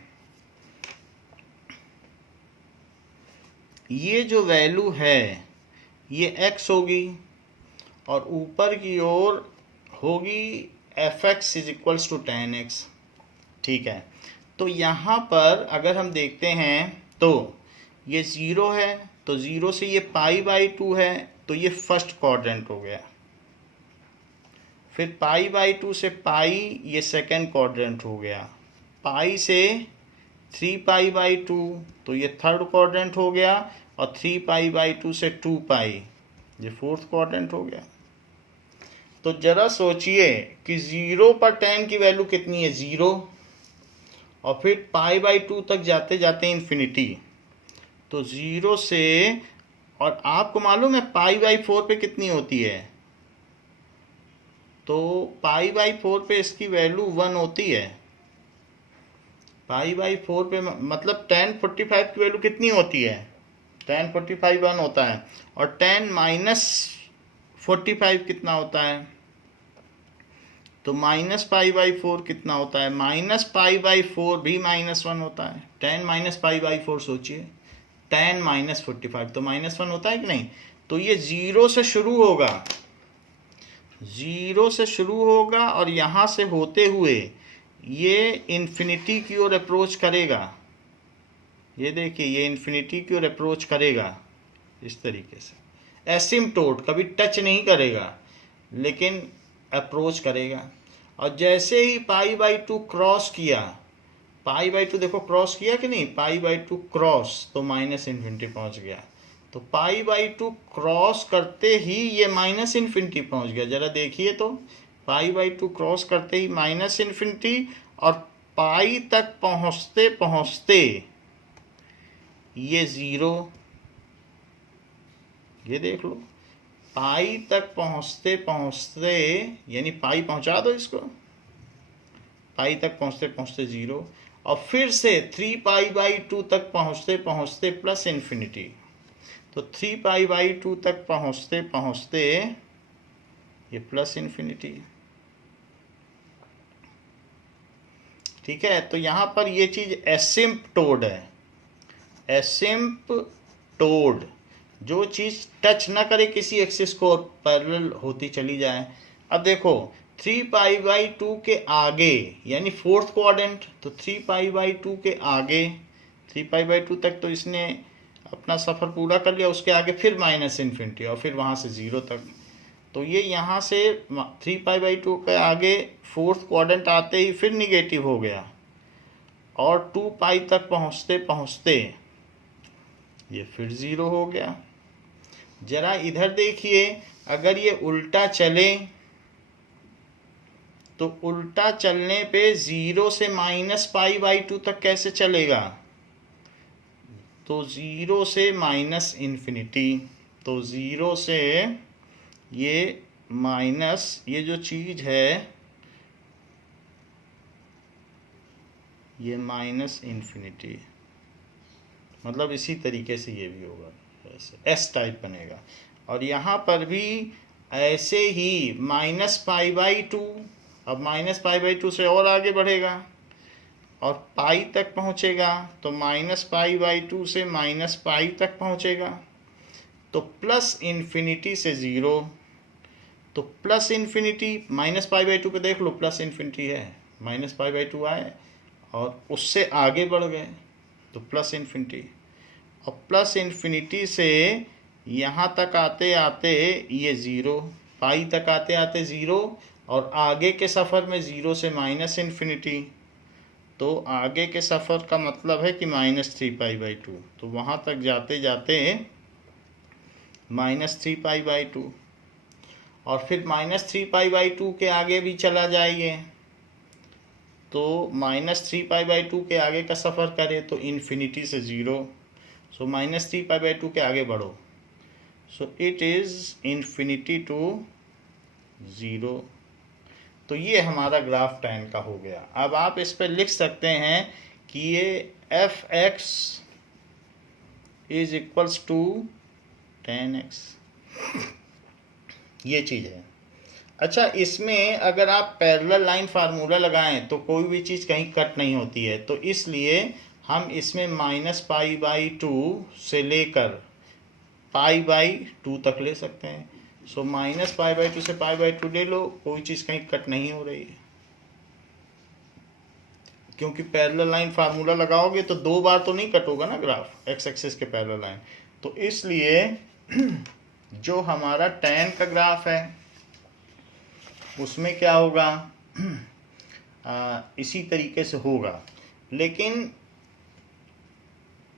ये जो वैल्यू है ये x होगी, और ऊपर की ओर होगी fx is equals to tan x। ठीक है, तो यहाँ पर अगर हम देखते हैं तो ये 0 है, तो 0 से ये π/2 है, तो ये फर्स्ट क्वाड्रेंट हो गया। फिर π/2 से पाई, ये सेकंड क्वाड्रेंट हो गया। पाई से 3π/2, तो ये थर्ड क्वाड्रेंट हो गया। और 3π/2 से 2π, ये फोर्थ क्वाड्रेंट हो गया। तो जरा सोचिए कि 0 पर tan की वैल्यू कितनी है, 0, और फिर π/2 तक जाते जाते इन्फिनिटी, तो 0 से, और आपको मालूम है π/4 पे कितनी होती है, तो π/4 पे इसकी वैल्यू 1 होती है। π/4 पे मतलब tan 45 की वैल्यू कितनी होती है, tan 45 1 होता है। और tan -45 कितना होता है, तो -π/4 कितना होता है, -π/4 भी -1 होता है। tan -π/4 सोचिए, tan -45 तो -1 होता है कि नहीं। तो ये 0 से शुरू होगा, 0 से शुरू होगा, और यहाँ से होते हुए ये इन्फिनिटी की ओर अप्रोच करेगा। ये देखिए, ये इन्फिनिटी की ओर अप्रोच करेगा इस तरीके से, एसिम्पटोट, कभी टच नहीं करेगा लेकिन अप्रोच करेगा। और जैसे ही π/2 क्रॉस किया, π/2 देखो क्रॉस किया कि नहीं, π/2 क्रॉस, तो -इन्फिनिटी पहुंच गया। तो π/2 क्रॉस करते ही ये -इन्फिनिटी पहुंच गया। जरा देखिए, तो π/2 क्रॉस करते ही -इन्फिनिटी, और पाई तक पहुंचते पहुंचते ये 0, ये देख लो, पाई तक पहुंचते पहुंचते, यानी पाई पहुंचा दो इसको, पाई तक पहुंचते पहुंचते 0, और फिर से 3π/2 तक पहुंचते पहुंचते प्लस इन्फिनिटी, तो 3π/2 तक पहुंचते पहुंचते ये प्लस इन्फिनिटी। ठीक है, तो यहाँ पर ये चीज एसिम्पटोड है, एसिम्पटोड, जो चीज टच ना करे किसी एक्सिस को, पैरेलल होती चली जाए। अब देखो 3π/2 के आगे, यानी फोर्थ क्वाड्रेंट, तो 3π/2 के आगे, 3π/2 तक तो इसने अपना सफ़र पूरा कर लिया, उसके आगे फिर -इन्फिनिटी, और फिर वहाँ से 0 तक। तो ये यहाँ से 3π/2 के आगे फोर्थ क्वाड्रेंट आते ही फिर निगेटिव हो गया, और 2π तक पहुँचते पहुँचते ये फिर 0 हो गया। जरा इधर देखिए, अगर ये उल्टा चले तो उल्टा चलने पे 0 से -π/2 तक कैसे चलेगा, तो 0 से -इन्फिनिटी, तो 0 से ये माइनस, ये जो चीज है ये -इन्फिनिटी, मतलब इसी तरीके से ये भी होगा, ऐसे एस टाइप बनेगा। और यहाँ पर भी ऐसे ही -π/2, अब -π/2 से और आगे बढ़ेगा, और पाई तक पहुँचेगा तो -π/2 से -π तक पहुँचेगा, तो प्लस इन्फिनिटी से 0, तो प्लस इन्फिनिटी -π/2 पे देख लो प्लस इन्फिनिटी है, -π/2 आए और उससे आगे बढ़ गए तो प्लस इन्फिनिटी, और प्लस इन्फिनिटी से यहाँ तक आते आते ये 0, पाई तक आते आते 0, और आगे के सफ़र में 0 से -इन्फिनिटी, तो आगे के सफ़र का मतलब है कि -3π/2, तो वहाँ तक जाते जाते -3π/2, और फिर -3π/2 के आगे भी चला जाइए, तो -3π/2 के आगे का सफ़र करें तो इन्फिनिटी से 0, सो -3π/2 के आगे बढ़ो, so it is infinity to 0। तो ये हमारा ग्राफ tan का हो गया। अब आप इस पर लिख सकते हैं कि ये f(x) is equals to tan x, ये चीज़ है। अच्छा, इसमें अगर आप पैरेलल लाइन फार्मूला लगाएं तो कोई भी चीज़ कहीं कट नहीं होती है, तो इसलिए हम इसमें -π/2 से लेकर π/2 तक ले सकते हैं। सो -π/2 से π/2 ले लो, कोई चीज़ कहीं कट नहीं हो रही है, क्योंकि पैरेलल लाइन फार्मूला लगाओगे तो 2 बार तो नहीं कट होगा ना ग्राफ एक्स एक्सिस के पैरेलल लाइन, तो इसलिए जो हमारा tan का ग्राफ है उसमें क्या होगा, इसी तरीके से होगा, लेकिन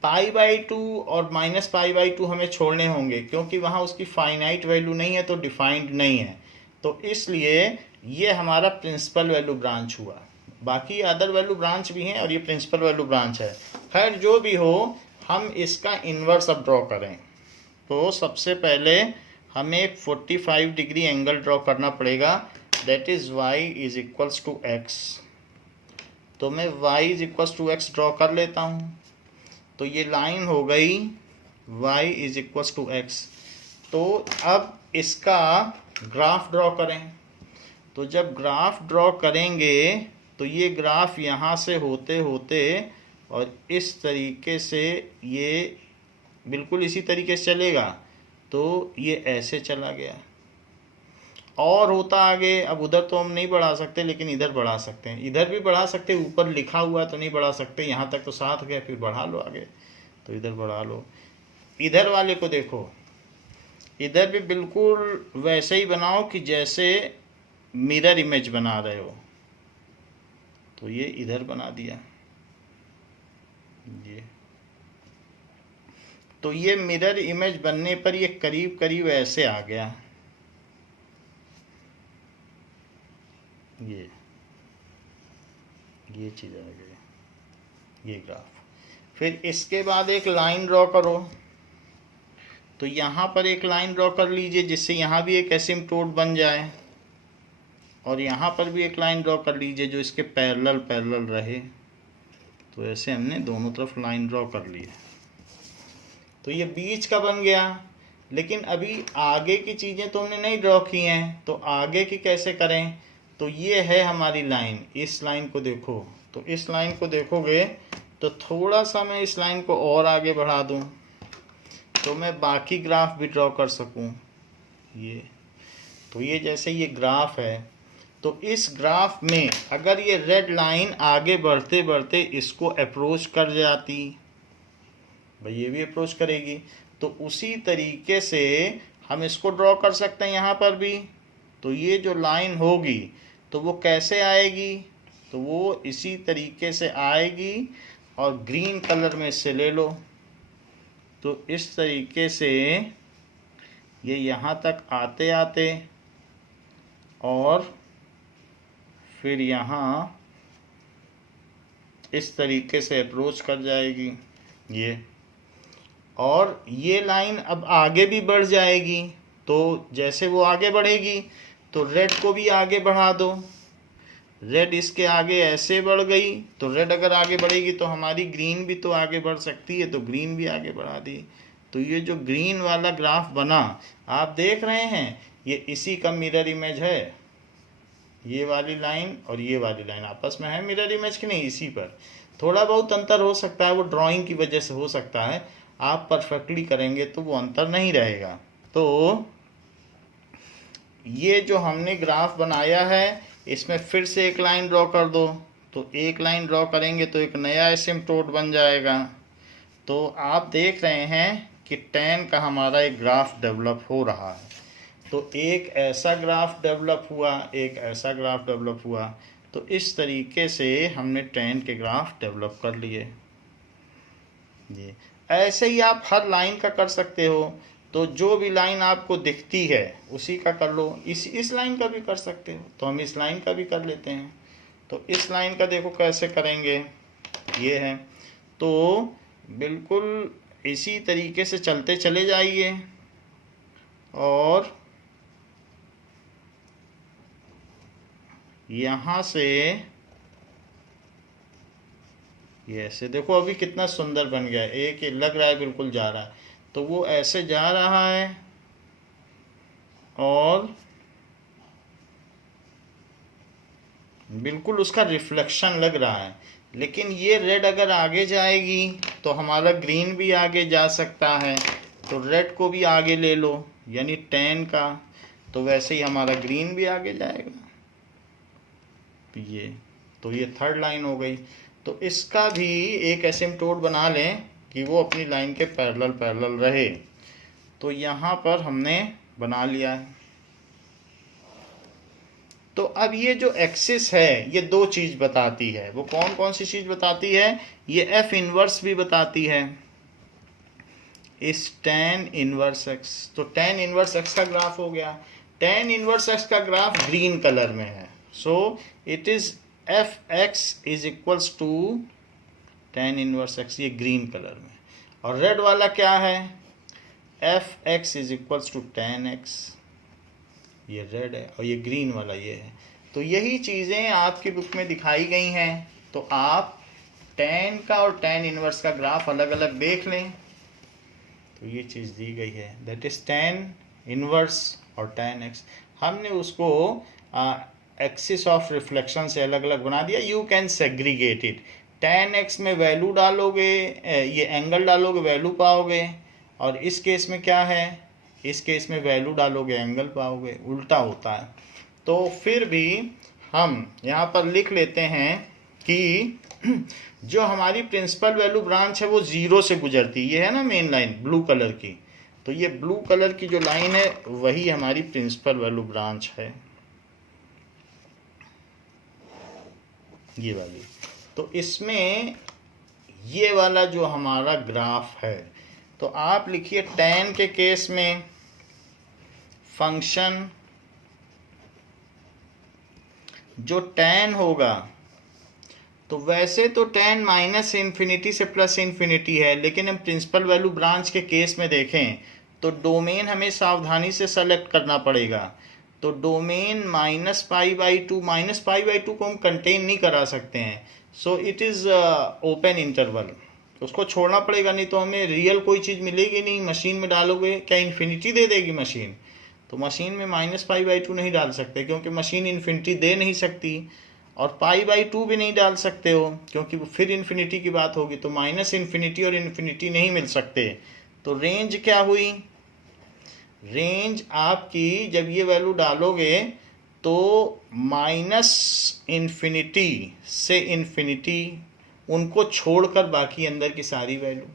π/2 और -π/2 हमें छोड़ने होंगे, क्योंकि वहाँ उसकी फाइनाइट वैल्यू नहीं है तो डिफाइंड नहीं है, तो इसलिए ये हमारा प्रिंसिपल वैल्यू ब्रांच हुआ। बाकी अदर वैल्यू ब्रांच भी हैं और ये प्रिंसिपल वैल्यू ब्रांच है। खैर जो भी हो, हम इसका इन्वर्स अब ड्रॉ करें, तो सबसे पहले हमें एक 45 डिग्री एंगल ड्रॉ करना पड़ेगा, that is y is equals to x। तो मैं y is equals to x draw कर लेता हूँ, तो ये लाइन हो गई y is equals to x। तो अब इसका ग्राफ ड्रॉ करें, तो जब ग्राफ ड्रॉ करेंगे तो ये ग्राफ यहाँ से होते होते और इस तरीके से ये बिल्कुल इसी तरीके से चलेगा, तो ये ऐसे चला गया और होता आगे। अब उधर तो हम नहीं बढ़ा सकते, लेकिन इधर बढ़ा सकते हैं, इधर भी बढ़ा सकते हैं, ऊपर लिखा हुआ तो नहीं बढ़ा सकते, यहाँ तक तो साथ गए, फिर बढ़ा लो आगे, तो इधर बढ़ा लो। इधर वाले को देखो, इधर भी बिल्कुल वैसे ही बनाओ कि जैसे मिरर इमेज बना रहे हो, तो ये इधर बना दिया ये, तो ये मिरर इमेज बनने पर ये करीब करीब ऐसे आ गया, ये चीज़ आ गई, ये ग्राफ। फिर इसके बाद एक लाइन ड्रॉ करो, तो यहाँ पर एक लाइन ड्रॉ कर लीजिए जिससे यहाँ भी एक एसिम्प्टोट बन जाए, और यहाँ पर भी एक लाइन ड्रॉ कर लीजिए जो इसके पैरेलल रहे। तो ऐसे हमने दोनों तरफ लाइन ड्रॉ कर ली है, तो ये बीच का बन गया। लेकिन अभी आगे की चीज़ें तो हमने नहीं ड्रॉ की हैं, तो आगे की कैसे करें, तो ये है हमारी लाइन। इस लाइन को देखो, तो इस लाइन को देखोगे तो थोड़ा सा मैं इस लाइन को और आगे बढ़ा दूं तो मैं बाकी ग्राफ भी ड्रॉ कर सकूं। ये तो ये जैसे ये ग्राफ है, तो इस ग्राफ में अगर ये रेड लाइन आगे बढ़ते बढ़ते इसको अप्रोच कर जाती, भाई ये भी अप्रोच करेगी, तो उसी तरीके से हम इसको ड्रॉ कर सकते हैं यहाँ पर भी। तो ये जो लाइन होगी तो वो कैसे आएगी, तो वो इसी तरीके से आएगी, और ग्रीन कलर में इससे ले लो, तो इस तरीके से ये यहाँ तक आते आते और फिर यहाँ इस तरीके से अप्रोच कर जाएगी ये, और ये लाइन अब आगे भी बढ़ जाएगी। तो जैसे वो आगे बढ़ेगी तो रेड को भी आगे बढ़ा दो, रेड इसके आगे ऐसे बढ़ गई, तो रेड अगर आगे बढ़ेगी तो हमारी ग्रीन भी तो आगे बढ़ सकती है, तो ग्रीन भी आगे बढ़ा दी। तो ये जो ग्रीन वाला ग्राफ बना आप देख रहे हैं, ये इसी का मिरर इमेज है। ये वाली लाइन और ये वाली लाइन आपस में है मिरर इमेज की नहीं, इसी पर थोड़ा बहुत अंतर हो सकता है, वो ड्राइंग की वजह से हो सकता है, आप परफेक्टली करेंगे तो वो अंतर नहीं रहेगा। तो ये जो हमने ग्राफ बनाया है इसमें फिर से एक लाइन ड्रॉ कर दो, तो एक लाइन ड्रॉ करेंगे तो एक नया एसिम्पटोट बन जाएगा। तो आप देख रहे हैं कि tan का हमारा एक ग्राफ डेवलप हो रहा है। तो एक ऐसा ग्राफ डेवलप हुआ, एक ऐसा ग्राफ डेवलप हुआ। तो इस तरीके से हमने tan के ग्राफ डेवलप कर लिए। ये ऐसे ही आप हर लाइन का कर सकते हो। तो जो भी लाइन आपको दिखती है उसी का कर लो। इस लाइन का भी कर सकते हो, तो हम इस लाइन का भी कर लेते हैं। तो इस लाइन का देखो कैसे करेंगे, ये है। तो बिल्कुल इसी तरीके से चलते चले जाइए और यहाँ से ये ऐसे देखो, अभी कितना सुंदर बन गया है, एक लग रहा है बिल्कुल जा रहा है। तो वो ऐसे जा रहा है और बिल्कुल उसका रिफ्लेक्शन लग रहा है। लेकिन ये रेड अगर आगे जाएगी तो हमारा ग्रीन भी आगे जा सकता है, तो रेड को भी आगे ले लो यानी tan का, तो वैसे ही हमारा ग्रीन भी आगे जाएगा। तो ये थर्ड लाइन हो गई। तो इसका भी एक एसिम्पटोट बना लें कि वो अपनी लाइन के पैरेलल रहे। तो यहाँ पर हमने बना लिया है। तो अब ये जो एक्सिस है ये दो चीज़ बताती है। वो कौन कौन सी चीज़ बताती है? ये एफ इनवर्स भी बताती है, इस tan इनवर्स x। तो tan इनवर्स x का ग्राफ हो गया। tan इनवर्स x का ग्राफ ग्रीन कलर में है, so it is f x is equals to tan inverse x, ये ग्रीन कलर में। और रेड वाला क्या है? F x is equals to tan x, ये रेड है। और ये ग्रीन वाला ये है। तो यही चीज़ें आपकी बुक में दिखाई गई हैं। तो आप tan का और tan इनवर्स का ग्राफ अलग अलग देख लें। तो ये चीज़ दी गई है, दैट इज tan इनवर्स और tan x। हमने उसको एक्सिस ऑफ रिफ्लेक्शन से अलग अलग बना दिया। You can segregate it. tan x में वैल्यू डालोगे, ये एंगल डालोगे वैल्यू पाओगे, और इस केस में क्या है? इस केस में वैल्यू डालोगे एंगल पाओगे, उल्टा होता है। तो फिर भी हम यहाँ पर लिख लेते हैं कि जो हमारी प्रिंसिपल वैल्यू ब्रांच है वो 0 से गुजरती है। ये है ना मेन लाइन ब्लू कलर की, तो ये ब्लू कलर की जो लाइन है वही हमारी प्रिंसिपल वैल्यू ब्रांच है, ये वाली। तो इसमें ये वाला जो हमारा ग्राफ है, तो आप लिखिए tan के केस में फंक्शन जो tan होगा, तो वैसे तो tan माइनस इन्फिनिटी से प्लस इन्फिनिटी है, लेकिन हम प्रिंसिपल वैल्यू ब्रांच के केस में देखें तो डोमेन हमें सावधानी से सेलेक्ट करना पड़ेगा। तो डोमेन -π/2, -π/2 को हम कंटेन नहीं करा सकते हैं, सो इट इज़ ओपन इंटरवल। उसको छोड़ना पड़ेगा, नहीं तो हमें रियल कोई चीज़ मिलेगी नहीं। मशीन में डालोगे क्या इन्फिनिटी दे देगी मशीन? तो मशीन में -π/2 नहीं डाल सकते, क्योंकि मशीन इन्फिनिटी दे नहीं सकती। और π/2 भी नहीं डाल सकते हो, क्योंकि फिर इन्फिनिटी की बात होगी। तो माइनस इन्फिनिटी और इन्फिनिटी नहीं मिल सकते। तो रेंज क्या हुई? रेंज आपकी जब ये वैल्यू डालोगे तो -इन्फिनिटी से इन्फिनिटी, उनको छोड़कर बाकी अंदर की सारी वैल्यू,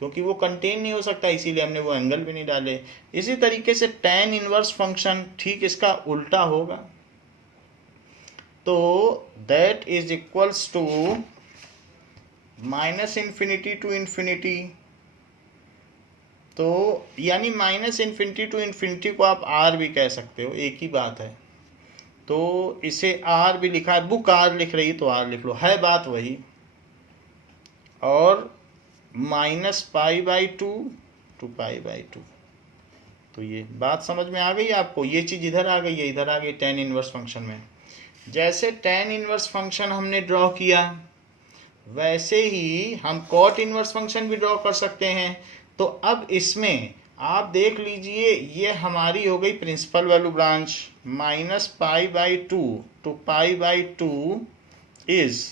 क्योंकि वो कंटेन नहीं हो सकता, इसीलिए हमने वो एंगल भी नहीं डाले। इसी तरीके से tan इनवर्स फंक्शन ठीक इसका उल्टा होगा। तो that is equals to -minus infinity to infinity. तो यानी -इन्फिनिटी टू इन्फिनिटी को आप r भी कह सकते हो, एक ही बात है। तो इसे r भी लिखा है, बुक r लिख रही तो r लिख लो, है बात वही। और -π/2 to π/2। तो ये बात समझ में आ गई आपको? ये चीज़ इधर आ गई है, इधर आ गई tan इनवर्स फंक्शन में। जैसे tan इनवर्स फंक्शन हमने ड्रॉ किया, वैसे ही हम cot इनवर्स फंक्शन भी ड्रॉ कर सकते हैं। तो अब इसमें आप देख लीजिए ये हमारी हो गई principal value branch. Minus pi by two to pi by two is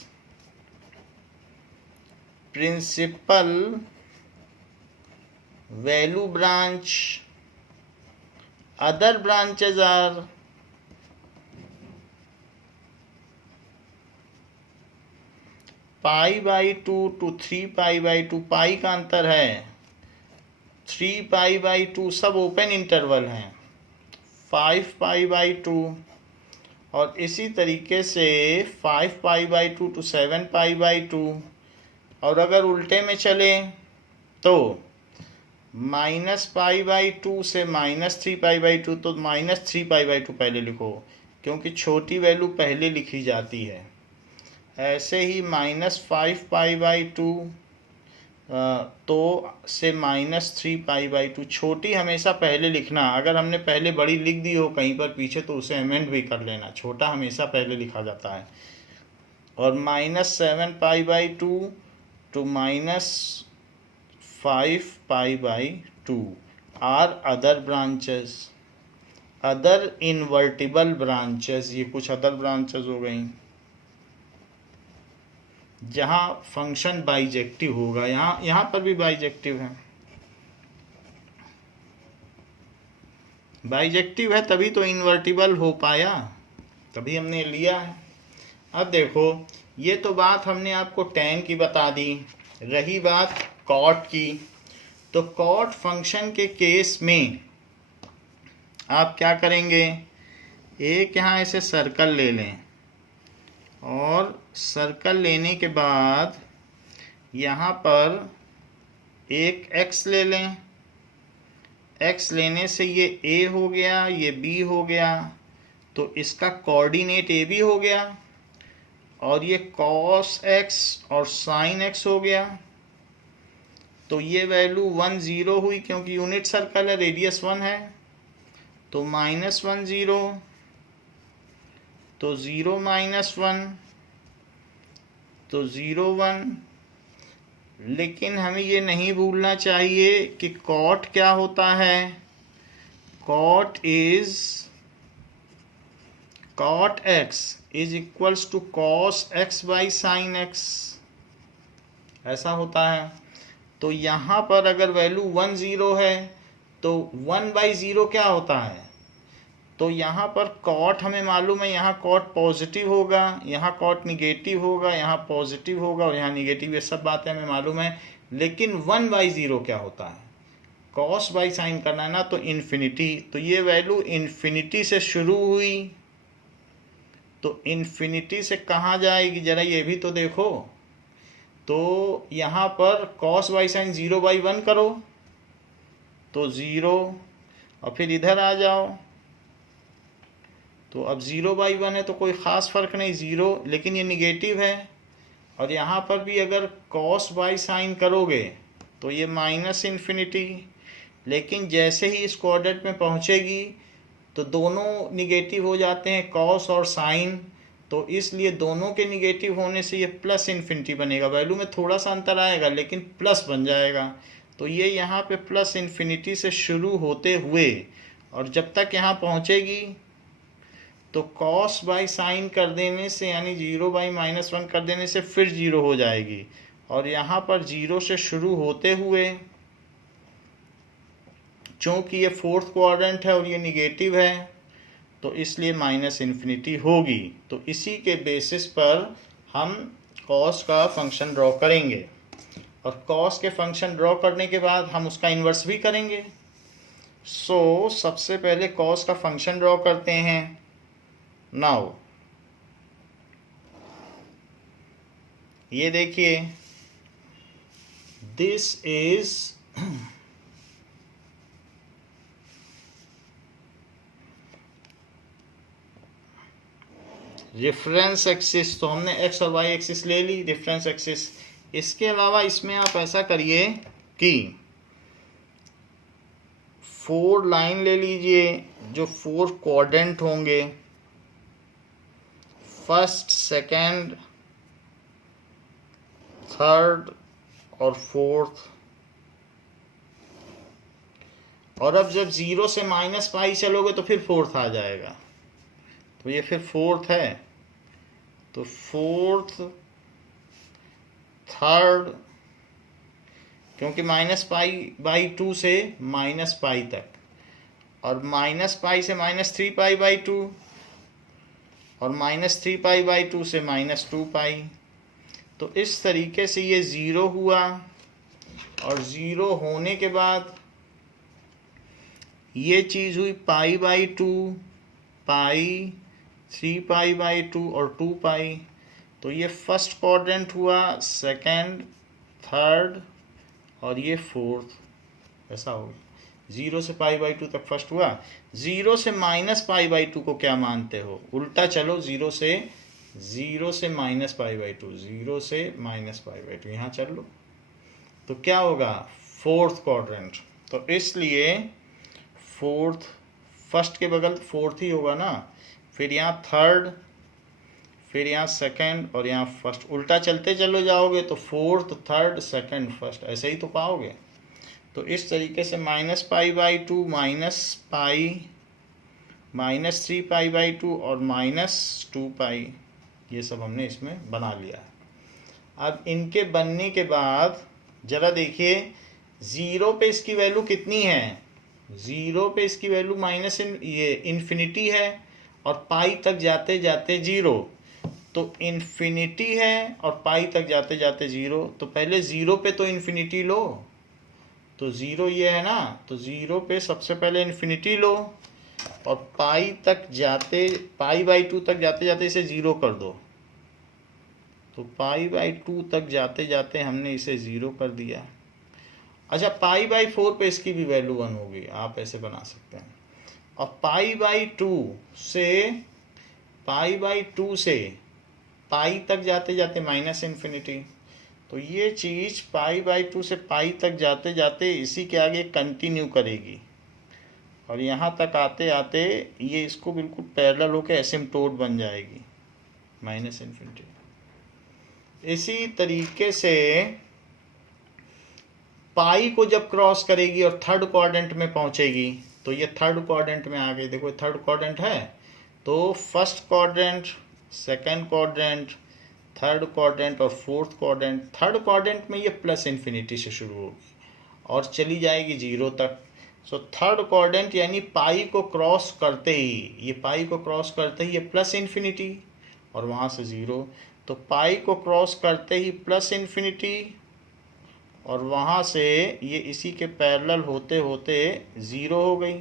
principal value branch. Other branches are pi by two to three pi by two, pi का अंतर है, 3 पाई बाई टू सब ओपन इंटरवल हैं, 5 pi by two, और इसी तरीके से 5 pi by two to 7 pi by two. और अगर उल्टे में चले तो माइनस पाई बाई टू से -3 पाई बाई टू, तो -3 पाई बाई टू पहले लिखो क्योंकि छोटी वैल्यू पहले लिखी जाती है। ऐसे ही -5 पाई बाई टू तो से -3 पाई बाई टू, छोटी हमेशा पहले लिखना। अगर हमने पहले बड़ी लिख दी हो कहीं पर पीछे तो उसे अमेंड भी कर लेना, छोटा हमेशा पहले लिखा जाता है। और -7 pi by two to -5 pi by two are other branches, other invertible branches. ये कुछ अदर ब्रांचेस हो गई जहाँ फंक्शन बाइजेक्टिव होगा। यहाँ पर भी बाइजेक्टिव है, बाइजेक्टिव है तभी तो इन्वर्टिबल हो पाया, तभी हमने लिया है। अब देखो ये तो बात हमने आपको tan की बता दी। रही बात cot की, तो cot फंक्शन के केस में आप क्या करेंगे, एक यहाँ ऐसे सर्कल ले लें और सर्कल लेने के बाद यहाँ पर एक x ले लें। x लेने से ये a हो गया, ये b हो गया, तो इसका कोऑर्डिनेट a b हो गया, और ये cos x और sin x हो गया। तो ये वैल्यू 1 0 हुई क्योंकि यूनिट सर्कल है, रेडियस 1 है, तो -1 0, तो 0 -1, तो 0 1। लेकिन हमें ये नहीं भूलना चाहिए कि cot क्या होता है, cot x is equals to cos x by sin x, ऐसा होता है। तो यहाँ पर अगर वैल्यू 1 0 है तो 1 बाई 0 क्या होता है, तो यहाँ पर cot हमें मालूम है, यहाँ cot पॉजिटिव होगा, यहाँ cot निगेटिव होगा, यहाँ पॉजिटिव होगा और यहाँ निगेटिव, ये सब बातें हमें मालूम है। लेकिन 1 बाई 0 क्या होता है, cos बाई साइन करना है ना, तो इन्फिनिटी। तो ये वैल्यू इन्फिनिटी से शुरू हुई, तो इन्फिनिटी से कहाँ जाएगी जरा ये भी तो देखो। तो यहाँ पर cos बाई साइन 0 बाई 1 करो तो 0, और फिर इधर आ जाओ तो अब 0 बाई 1 है तो कोई ख़ास फ़र्क नहीं, 0, लेकिन ये निगेटिव है। और यहाँ पर भी अगर cos बाई साइन करोगे तो ये -इन्फिनिटी, लेकिन जैसे ही इस कोऑर्डिनेट में पहुँचेगी तो दोनों निगेटिव हो जाते हैं, cos और sin, तो इसलिए दोनों के निगेटिव होने से ये प्लस इन्फिनिटी बनेगा। वैल्यू में थोड़ा सा अंतर आएगा लेकिन प्लस बन जाएगा। तो ये यहाँ पे प्लस इन्फिनिटी से शुरू होते हुए और जब तक यहाँ पहुँचेगी तो cos बाई साइन कर देने से, यानी 0 बाई -1 कर देने से फिर 0 हो जाएगी। और यहाँ पर 0 से शुरू होते हुए, चूँकि ये फोर्थ क्वाड्रेंट है और ये निगेटिव है तो इसलिए -इन्फिनिटी होगी। तो इसी के बेसिस पर हम cos का फंक्शन ड्रॉ करेंगे, और cos के फंक्शन ड्रॉ करने के बाद हम उसका इन्वर्स भी करेंगे। सो सबसे पहले cos का फंक्शन ड्रॉ करते हैं। नाउ ये देखिए, दिस इज रेफरेंस एक्सिस। तो हमने x और y एक्सिस ले ली, रेफरेंस एक्सिस। इसके अलावा इसमें आप ऐसा करिए कि 4 लाइन ले लीजिए जो 4 क्वाड्रेंट होंगे, फर्स्ट, सेकंड, थर्ड और फोर्थ। और अब जब 0 से माइनस पाई चलोगे तो फिर फोर्थ आ जाएगा, तो ये फिर फोर्थ है, तो फोर्थ, थर्ड, क्योंकि माइनस पाई बाई 2 से माइनस पाई तक, और माइनस पाई से माइनस 3 पाई बाई 2, और माइनस 3 पाई बाई 2 से माइनस 2 पाई। तो इस तरीके से ये 0 हुआ, और 0 होने के बाद ये चीज़ हुई pi by 2, pi, 3 pi by 2 और 2 पाई। तो ये फर्स्ट क्वाड्रेंट हुआ, सेकंड, थर्ड और ये फोर्थ, ऐसा होगा। 0 से पाई बाई 2 तक फर्स्ट हुआ। 0 से माइनस पाई बाई 2 को क्या मानते हो? उल्टा चलो, 0 से माइनस पाई बाई 2, 0 से माइनस पाई बाई 2, यहाँ चल लो, तो क्या होगा? Fourth quadrant. तो इसलिए फोर्थ, फर्स्ट के बगल फोर्थ ही होगा ना, फिर यहाँ थर्ड, फिर यहाँ सेकंड और यहाँ फर्स्ट, उल्टा चलते चलो जाओगे तो फोर्थ, थर्ड, सेकंड, फर्स्ट, ऐसे ही तो पाओगे। तो इस तरीके से minus pi by 2, minus pi, minus 3 pi by 2 और माइनस 2 पाई, ये सब हमने इसमें बना लिया है। अब इनके बनने के बाद ज़रा देखिए, 0 पे इसकी वैल्यू कितनी है? 0 पे इसकी वैल्यू माइनस ये इन्फिनिटी है, और पाई तक जाते जाते 0, तो इन्फिनिटी है और पाई तक जाते जाते 0, तो पहले 0 पे तो इन्फिनिटी लो, तो 0 ये है ना, तो 0 पे सबसे पहले इन्फिनिटी लो, और पाई तक जाते, पाई बाई 2 तक जाते जाते इसे 0 कर दो, तो पाई बाई 2 तक जाते जाते हमने इसे 0 कर दिया। अच्छा, पाई बाई 4 पे इसकी भी वैल्यू 1 होगी, आप ऐसे बना सकते हैं। और पाई बाई 2 से पाई तक जाते जाते माइनस इन्फिनिटी, तो ये चीज़ पाई बाई 2 से पाई तक जाते जाते इसी के आगे कंटिन्यू करेगी, और यहाँ तक आते आते ये इसको बिल्कुल पैरेलल होकर एसिम्प्टोट बन जाएगी, माइनस इन्फिनिटी। इसी तरीके से पाई को जब क्रॉस करेगी और थर्ड क्वाड्रेंट में पहुँचेगी, तो ये थर्ड क्वाड्रेंट में आ गई, देखो थर्ड क्वाड्रेंट है, तो first quadrant, second quadrant, third quadrant और फोर्थ क्वाड्रेंट। थर्ड क्वाड्रेंट में ये प्लस इन्फिनिटी से शुरू होगी और चली जाएगी 0 तक। सो थर्ड क्वाड्रेंट यानी पाई को क्रॉस करते ही, ये पाई को क्रॉस करते ही ये प्लस इन्फिनिटी और वहाँ से 0, तो पाई को क्रॉस करते ही प्लस इन्फिनिटी और वहाँ से ये इसी के पैरेलल होते होते 0 हो गई।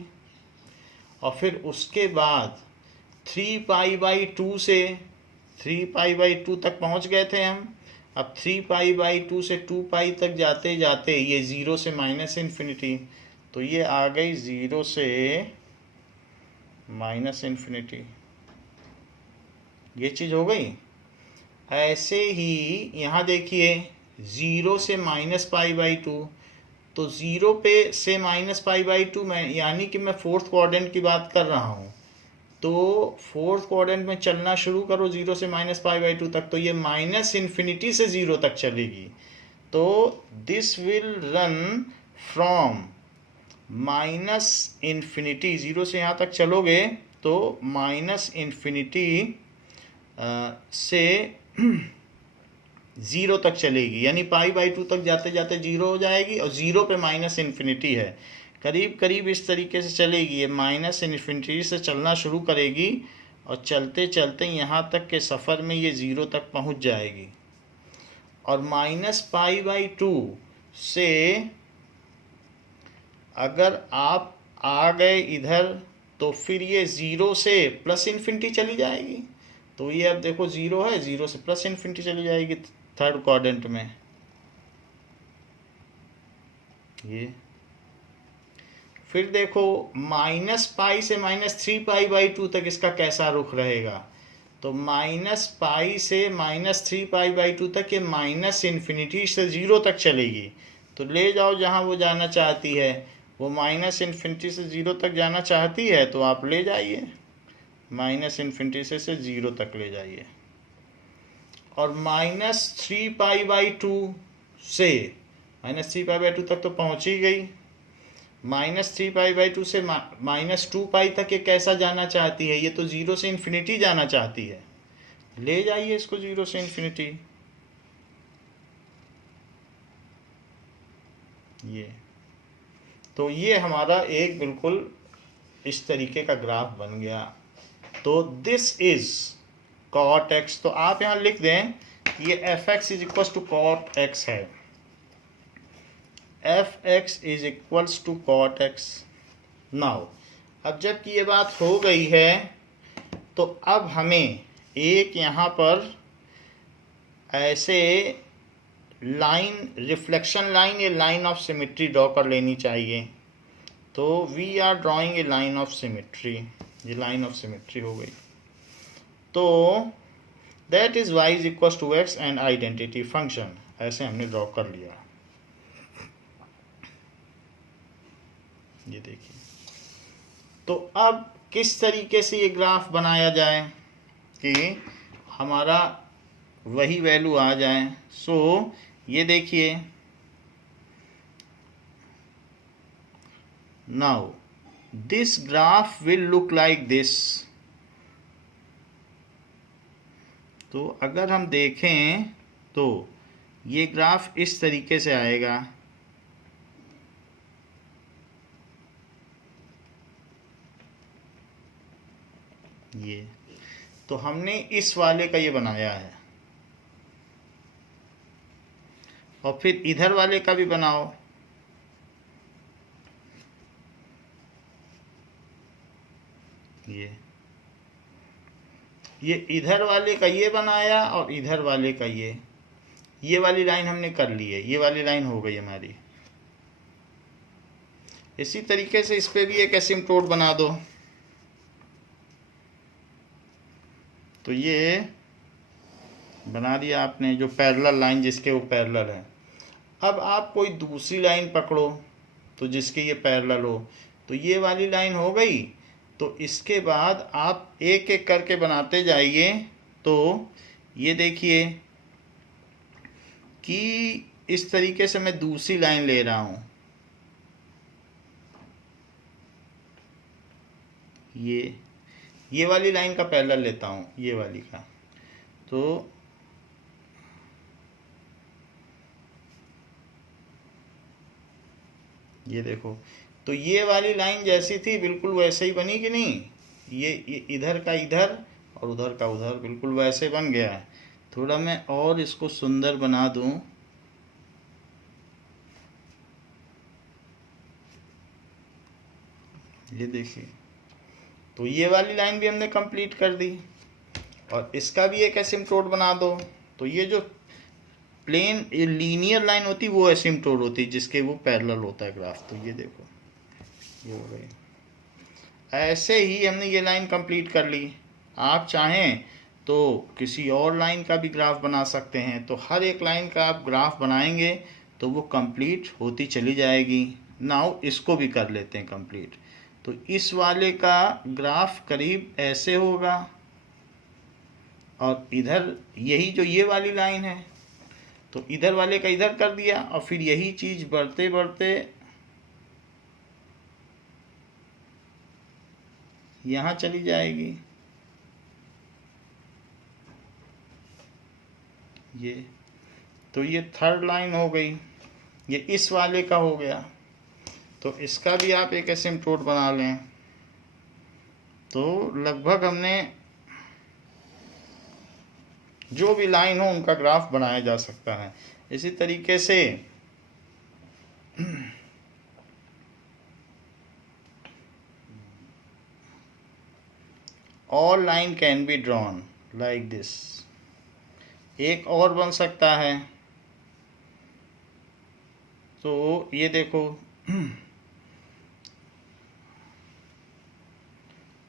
और फिर उसके बाद 3 पाई बाई 2 से 3 पाई बाई 2 तक पहुँच गए थे हम। अब 3 पाई बाई 2 से 2 पाई तक जाते जाते ये 0 से माइनस इन्फिनिटी, तो ये आ गई 0 से माइनस इन्फिनिटी, ये चीज़ हो गई। ऐसे ही यहाँ देखिए 0 से माइनस पाई बाई 2, तो 0 पे से माइनस पाई बाई 2 मैं, यानी कि मैं फोर्थ क्वाड्रेंट की बात कर रहा हूँ, तो फोर्थ क्वाड्रेंट में चलना शुरू करो 0 से माइनस पाई बाई 2 तक, तो ये माइनस इन्फिनिटी से 0 तक चलेगी। तो this will run from minus infinity, 0 से यहाँ तक चलोगे तो माइनस इन्फिनिटी से 0 तक चलेगी, यानी पाई बाई 2 तक जाते जाते 0 हो जाएगी और 0 पे माइनस इन्फिनिटी है, करीब करीब इस तरीके से चलेगी। ये माइनस इन्फिनिटी से चलना शुरू करेगी और चलते चलते यहाँ तक के सफ़र में ये 0 तक पहुँच जाएगी। और माइनस पाई बाई 2 से अगर आप आ गए इधर, तो फिर ये 0 से प्लस इन्फिनिटी चली जाएगी, तो ये अब देखो 0 है, 0 से प्लस इन्फिनिटी चली जाएगी थर्ड क्वाड्रेंट में। ये फिर देखो माइनस पाई से माइनस 3 पाई बाई 2 तक इसका कैसा रुख रहेगा, तो माइनस पाई से माइनस 3 पाई बाई 2 तक ये माइनस इन्फिनिटी से 0 तक चलेगी, तो ले जाओ जहाँ वो जाना चाहती है। वो माइनस इन्फिनिटी से 0 तक जाना चाहती है तो आप ले जाइए, माइनस इन्फिनिटी से 0 तक ले जाइए। और माइनस 3 पाई बाई 2 से माइनस 3 पाई बाई 2 तक तो पहुँच ही गई, -3π/2 से -2π तक ये कैसा जाना चाहती है? ये तो 0 से इन्फिनिटी जाना चाहती है। ले जाइए इसको 0 से इन्फिनिटी। ये तो ये हमारा एक बिल्कुल इस तरीके का ग्राफ बन गया। तो दिस इज cot x। तो आप यहाँ लिख दें कि ये fx is equals to cot x है। fx is equals to cot x। Now अब जबकि ये बात हो गई है तो अब हमें एक यहाँ पर ऐसे लाइन, रिफ्लेक्शन लाइन या लाइन ऑफ सिमेट्री ड्रॉ कर लेनी चाहिए। तो we are drawing a line of symmetry. ये लाइन ऑफ सिमेट्री हो गई। तो that is y is equal to x and identity function, ऐसे हमने ड्रॉ कर लिया। ये देखिए। तो अब किस तरीके से ये ग्राफ बनाया जाए कि हमारा वही वैल्यू आ जाए। सो ये देखिए, now this graph will look like this. तो अगर हम देखें तो ये ग्राफ इस तरीके से आएगा। ये तो हमने इस वाले का ये बनाया है, और फिर इधर वाले का भी बनाओ। ये इधर वाले का ये बनाया और इधर वाले का ये वाली लाइन हमने कर ली है। ये वाली लाइन हो गई हमारी। इसी तरीके से इस पे भी एक एसिम्प्टोट बना दो। तो ये बना दिया आपने, जो पैरेलल लाइन जिसके वो पैरेलल है। अब आप कोई दूसरी लाइन पकड़ो तो जिसके ये पैरेलल हो। तो ये वाली लाइन हो गई। तो इसके बाद आप एक एक करके बनाते जाइए। तो ये देखिए कि इस तरीके से मैं दूसरी लाइन ले रहा हूँ। ये वाली लाइन का पैरेलल लेता हूँ, ये वाली का। तो ये देखो, तो ये वाली लाइन जैसी थी बिल्कुल वैसे ही बनी कि नहीं। ये इधर का इधर और उधर का उधर बिल्कुल वैसे बन गया है। थोड़ा मैं और इसको सुंदर बना दूं। ये देखिए, तो ये वाली लाइन भी हमने कंप्लीट कर दी, और इसका भी एक एसिम्प्टोट बना दो। तो ये जो प्लेन लीनियर लाइन होती वो एसिम्प्टोट होती जिसके वो पैरेलल होता है ग्राफ। तो ये देखो, ये हो गई। ऐसे ही हमने ये लाइन कंप्लीट कर ली। आप चाहें तो किसी और लाइन का भी ग्राफ बना सकते हैं। तो हर एक लाइन का आप ग्राफ बनाएंगे तो वो कंप्लीट होती चली जाएगी। नाउ इसको भी कर लेते हैं कंप्लीट। तो इस वाले का ग्राफ करीब ऐसे होगा, और इधर यही जो ये वाली लाइन है तो इधर वाले का इधर कर दिया, और फिर यही चीज़ बढ़ते बढ़ते यहाँ चली जाएगी। ये तो ये थर्ड लाइन हो गई। ये इस वाले का हो गया। तो इसका भी आप एक एसिम्प्टोट बना लें। तो लगभग हमने जो भी लाइन हो उनका ग्राफ बनाया जा सकता है। इसी तरीके से all line can be drawn like this। एक और बन सकता है। तो ये देखो,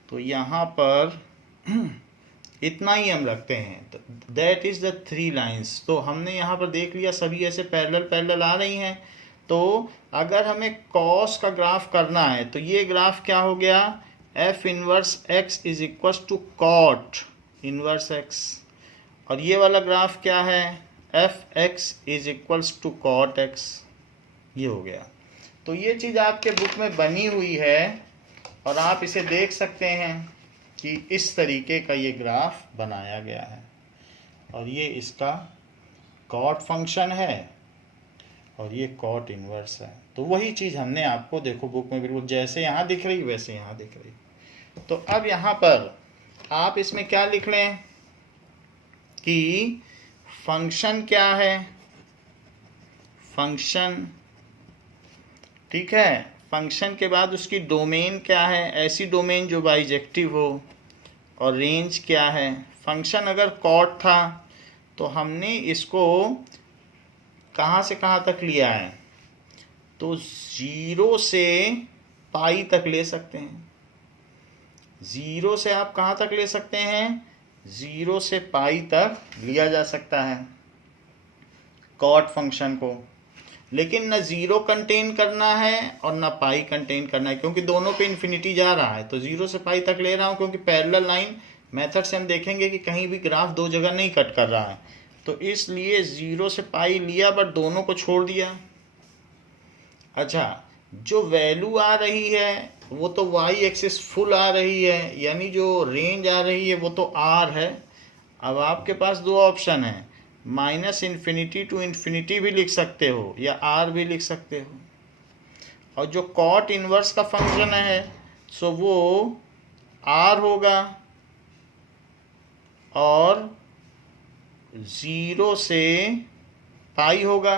तो यहाँ पर इतना ही हम रखते हैं। That is the 3 lines. तो हमने यहाँ पर देख लिया सभी ऐसे पैरेलल पैरेलल आ रही हैं। तो अगर हमें कॉस का ग्राफ करना है तो ये ग्राफ क्या हो गया, f inverse x is equal to cot inverse x. और ये वाला ग्राफ क्या है, f x is equals to cot x. ये हो गया। तो ये चीज़ आपके बुक में बनी हुई है और आप इसे देख सकते हैं कि इस तरीके का ये ग्राफ बनाया गया है और ये इसका कॉट फंक्शन है और ये कॉट इनवर्स है। तो वही चीज़ हमने आपको देखो बुक में बिल्कुल जैसे यहाँ दिख रही वैसे यहाँ दिख रही। तो अब यहाँ पर आप इसमें क्या लिख लें कि फंक्शन क्या है, फंक्शन, ठीक है, फंक्शन के बाद उसकी डोमेन क्या है, ऐसी डोमेन जो बाइजेक्टिव हो, और रेंज क्या है। फंक्शन अगर कॉट था तो हमने इसको कहाँ से कहाँ तक लिया है, तो 0 से पाई तक ले सकते हैं। 0 से आप कहाँ तक ले सकते हैं, 0 से पाई तक लिया जा सकता है कॉट फंक्शन को। लेकिन न 0 कंटेन करना है और न पाई कंटेन करना है, क्योंकि दोनों पे इन्फिनिटी जा रहा है। तो 0 से पाई तक ले रहा हूँ क्योंकि पैरेलल लाइन मेथड से हम देखेंगे कि कहीं भी ग्राफ दो जगह नहीं कट कर रहा है, तो इसलिए 0 से पाई लिया बट दोनों को छोड़ दिया। अच्छा, जो वैल्यू आ रही है वो तो y एक्सिस फुल आ रही है, यानी जो रेंज आ रही है वो तो r है। अब आपके पास दो ऑप्शन है, -∞ to ∞ भी लिख सकते हो या r भी लिख सकते हो। और जो कॉट इनवर्स का फंक्शन है सो वो r होगा और 0 से पाई होगा।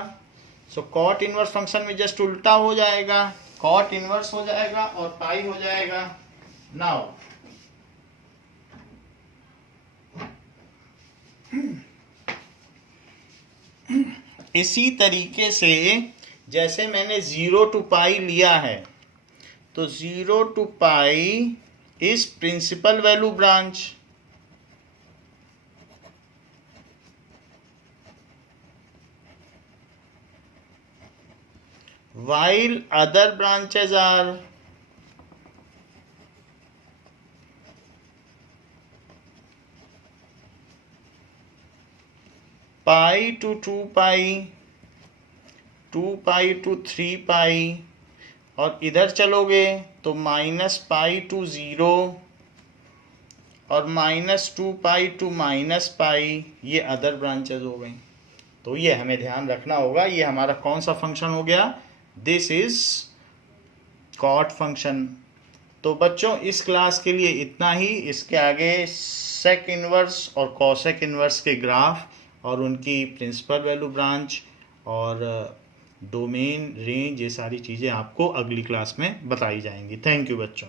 सो कॉट इनवर्स फंक्शन में जस्ट उल्टा हो जाएगा, कॉट इनवर्स हो जाएगा और पाई हो जाएगा। नाउ इसी तरीके से जैसे मैंने 0 to पाई लिया है तो 0 to pi is principal value branch, while other branches are pi to 2 pi, 2 pi to 3 pi, और इधर चलोगे तो -पाई to 0 और -2 पाई to -पाई, ये अदर ब्रांचेज हो गई। तो ये हमें ध्यान रखना होगा, ये हमारा कौन सा फंक्शन हो गया, दिस इज कॉट फंक्शन। तो बच्चों इस क्लास के लिए इतना ही। इसके आगे सेक इनवर्स और कॉसेक इनवर्स के ग्राफ और उनकी प्रिंसिपल वैल्यू ब्रांच और डोमेन, रेंज, ये सारी चीज़ें आपको अगली क्लास में बताई जाएंगी। थैंक यू बच्चों।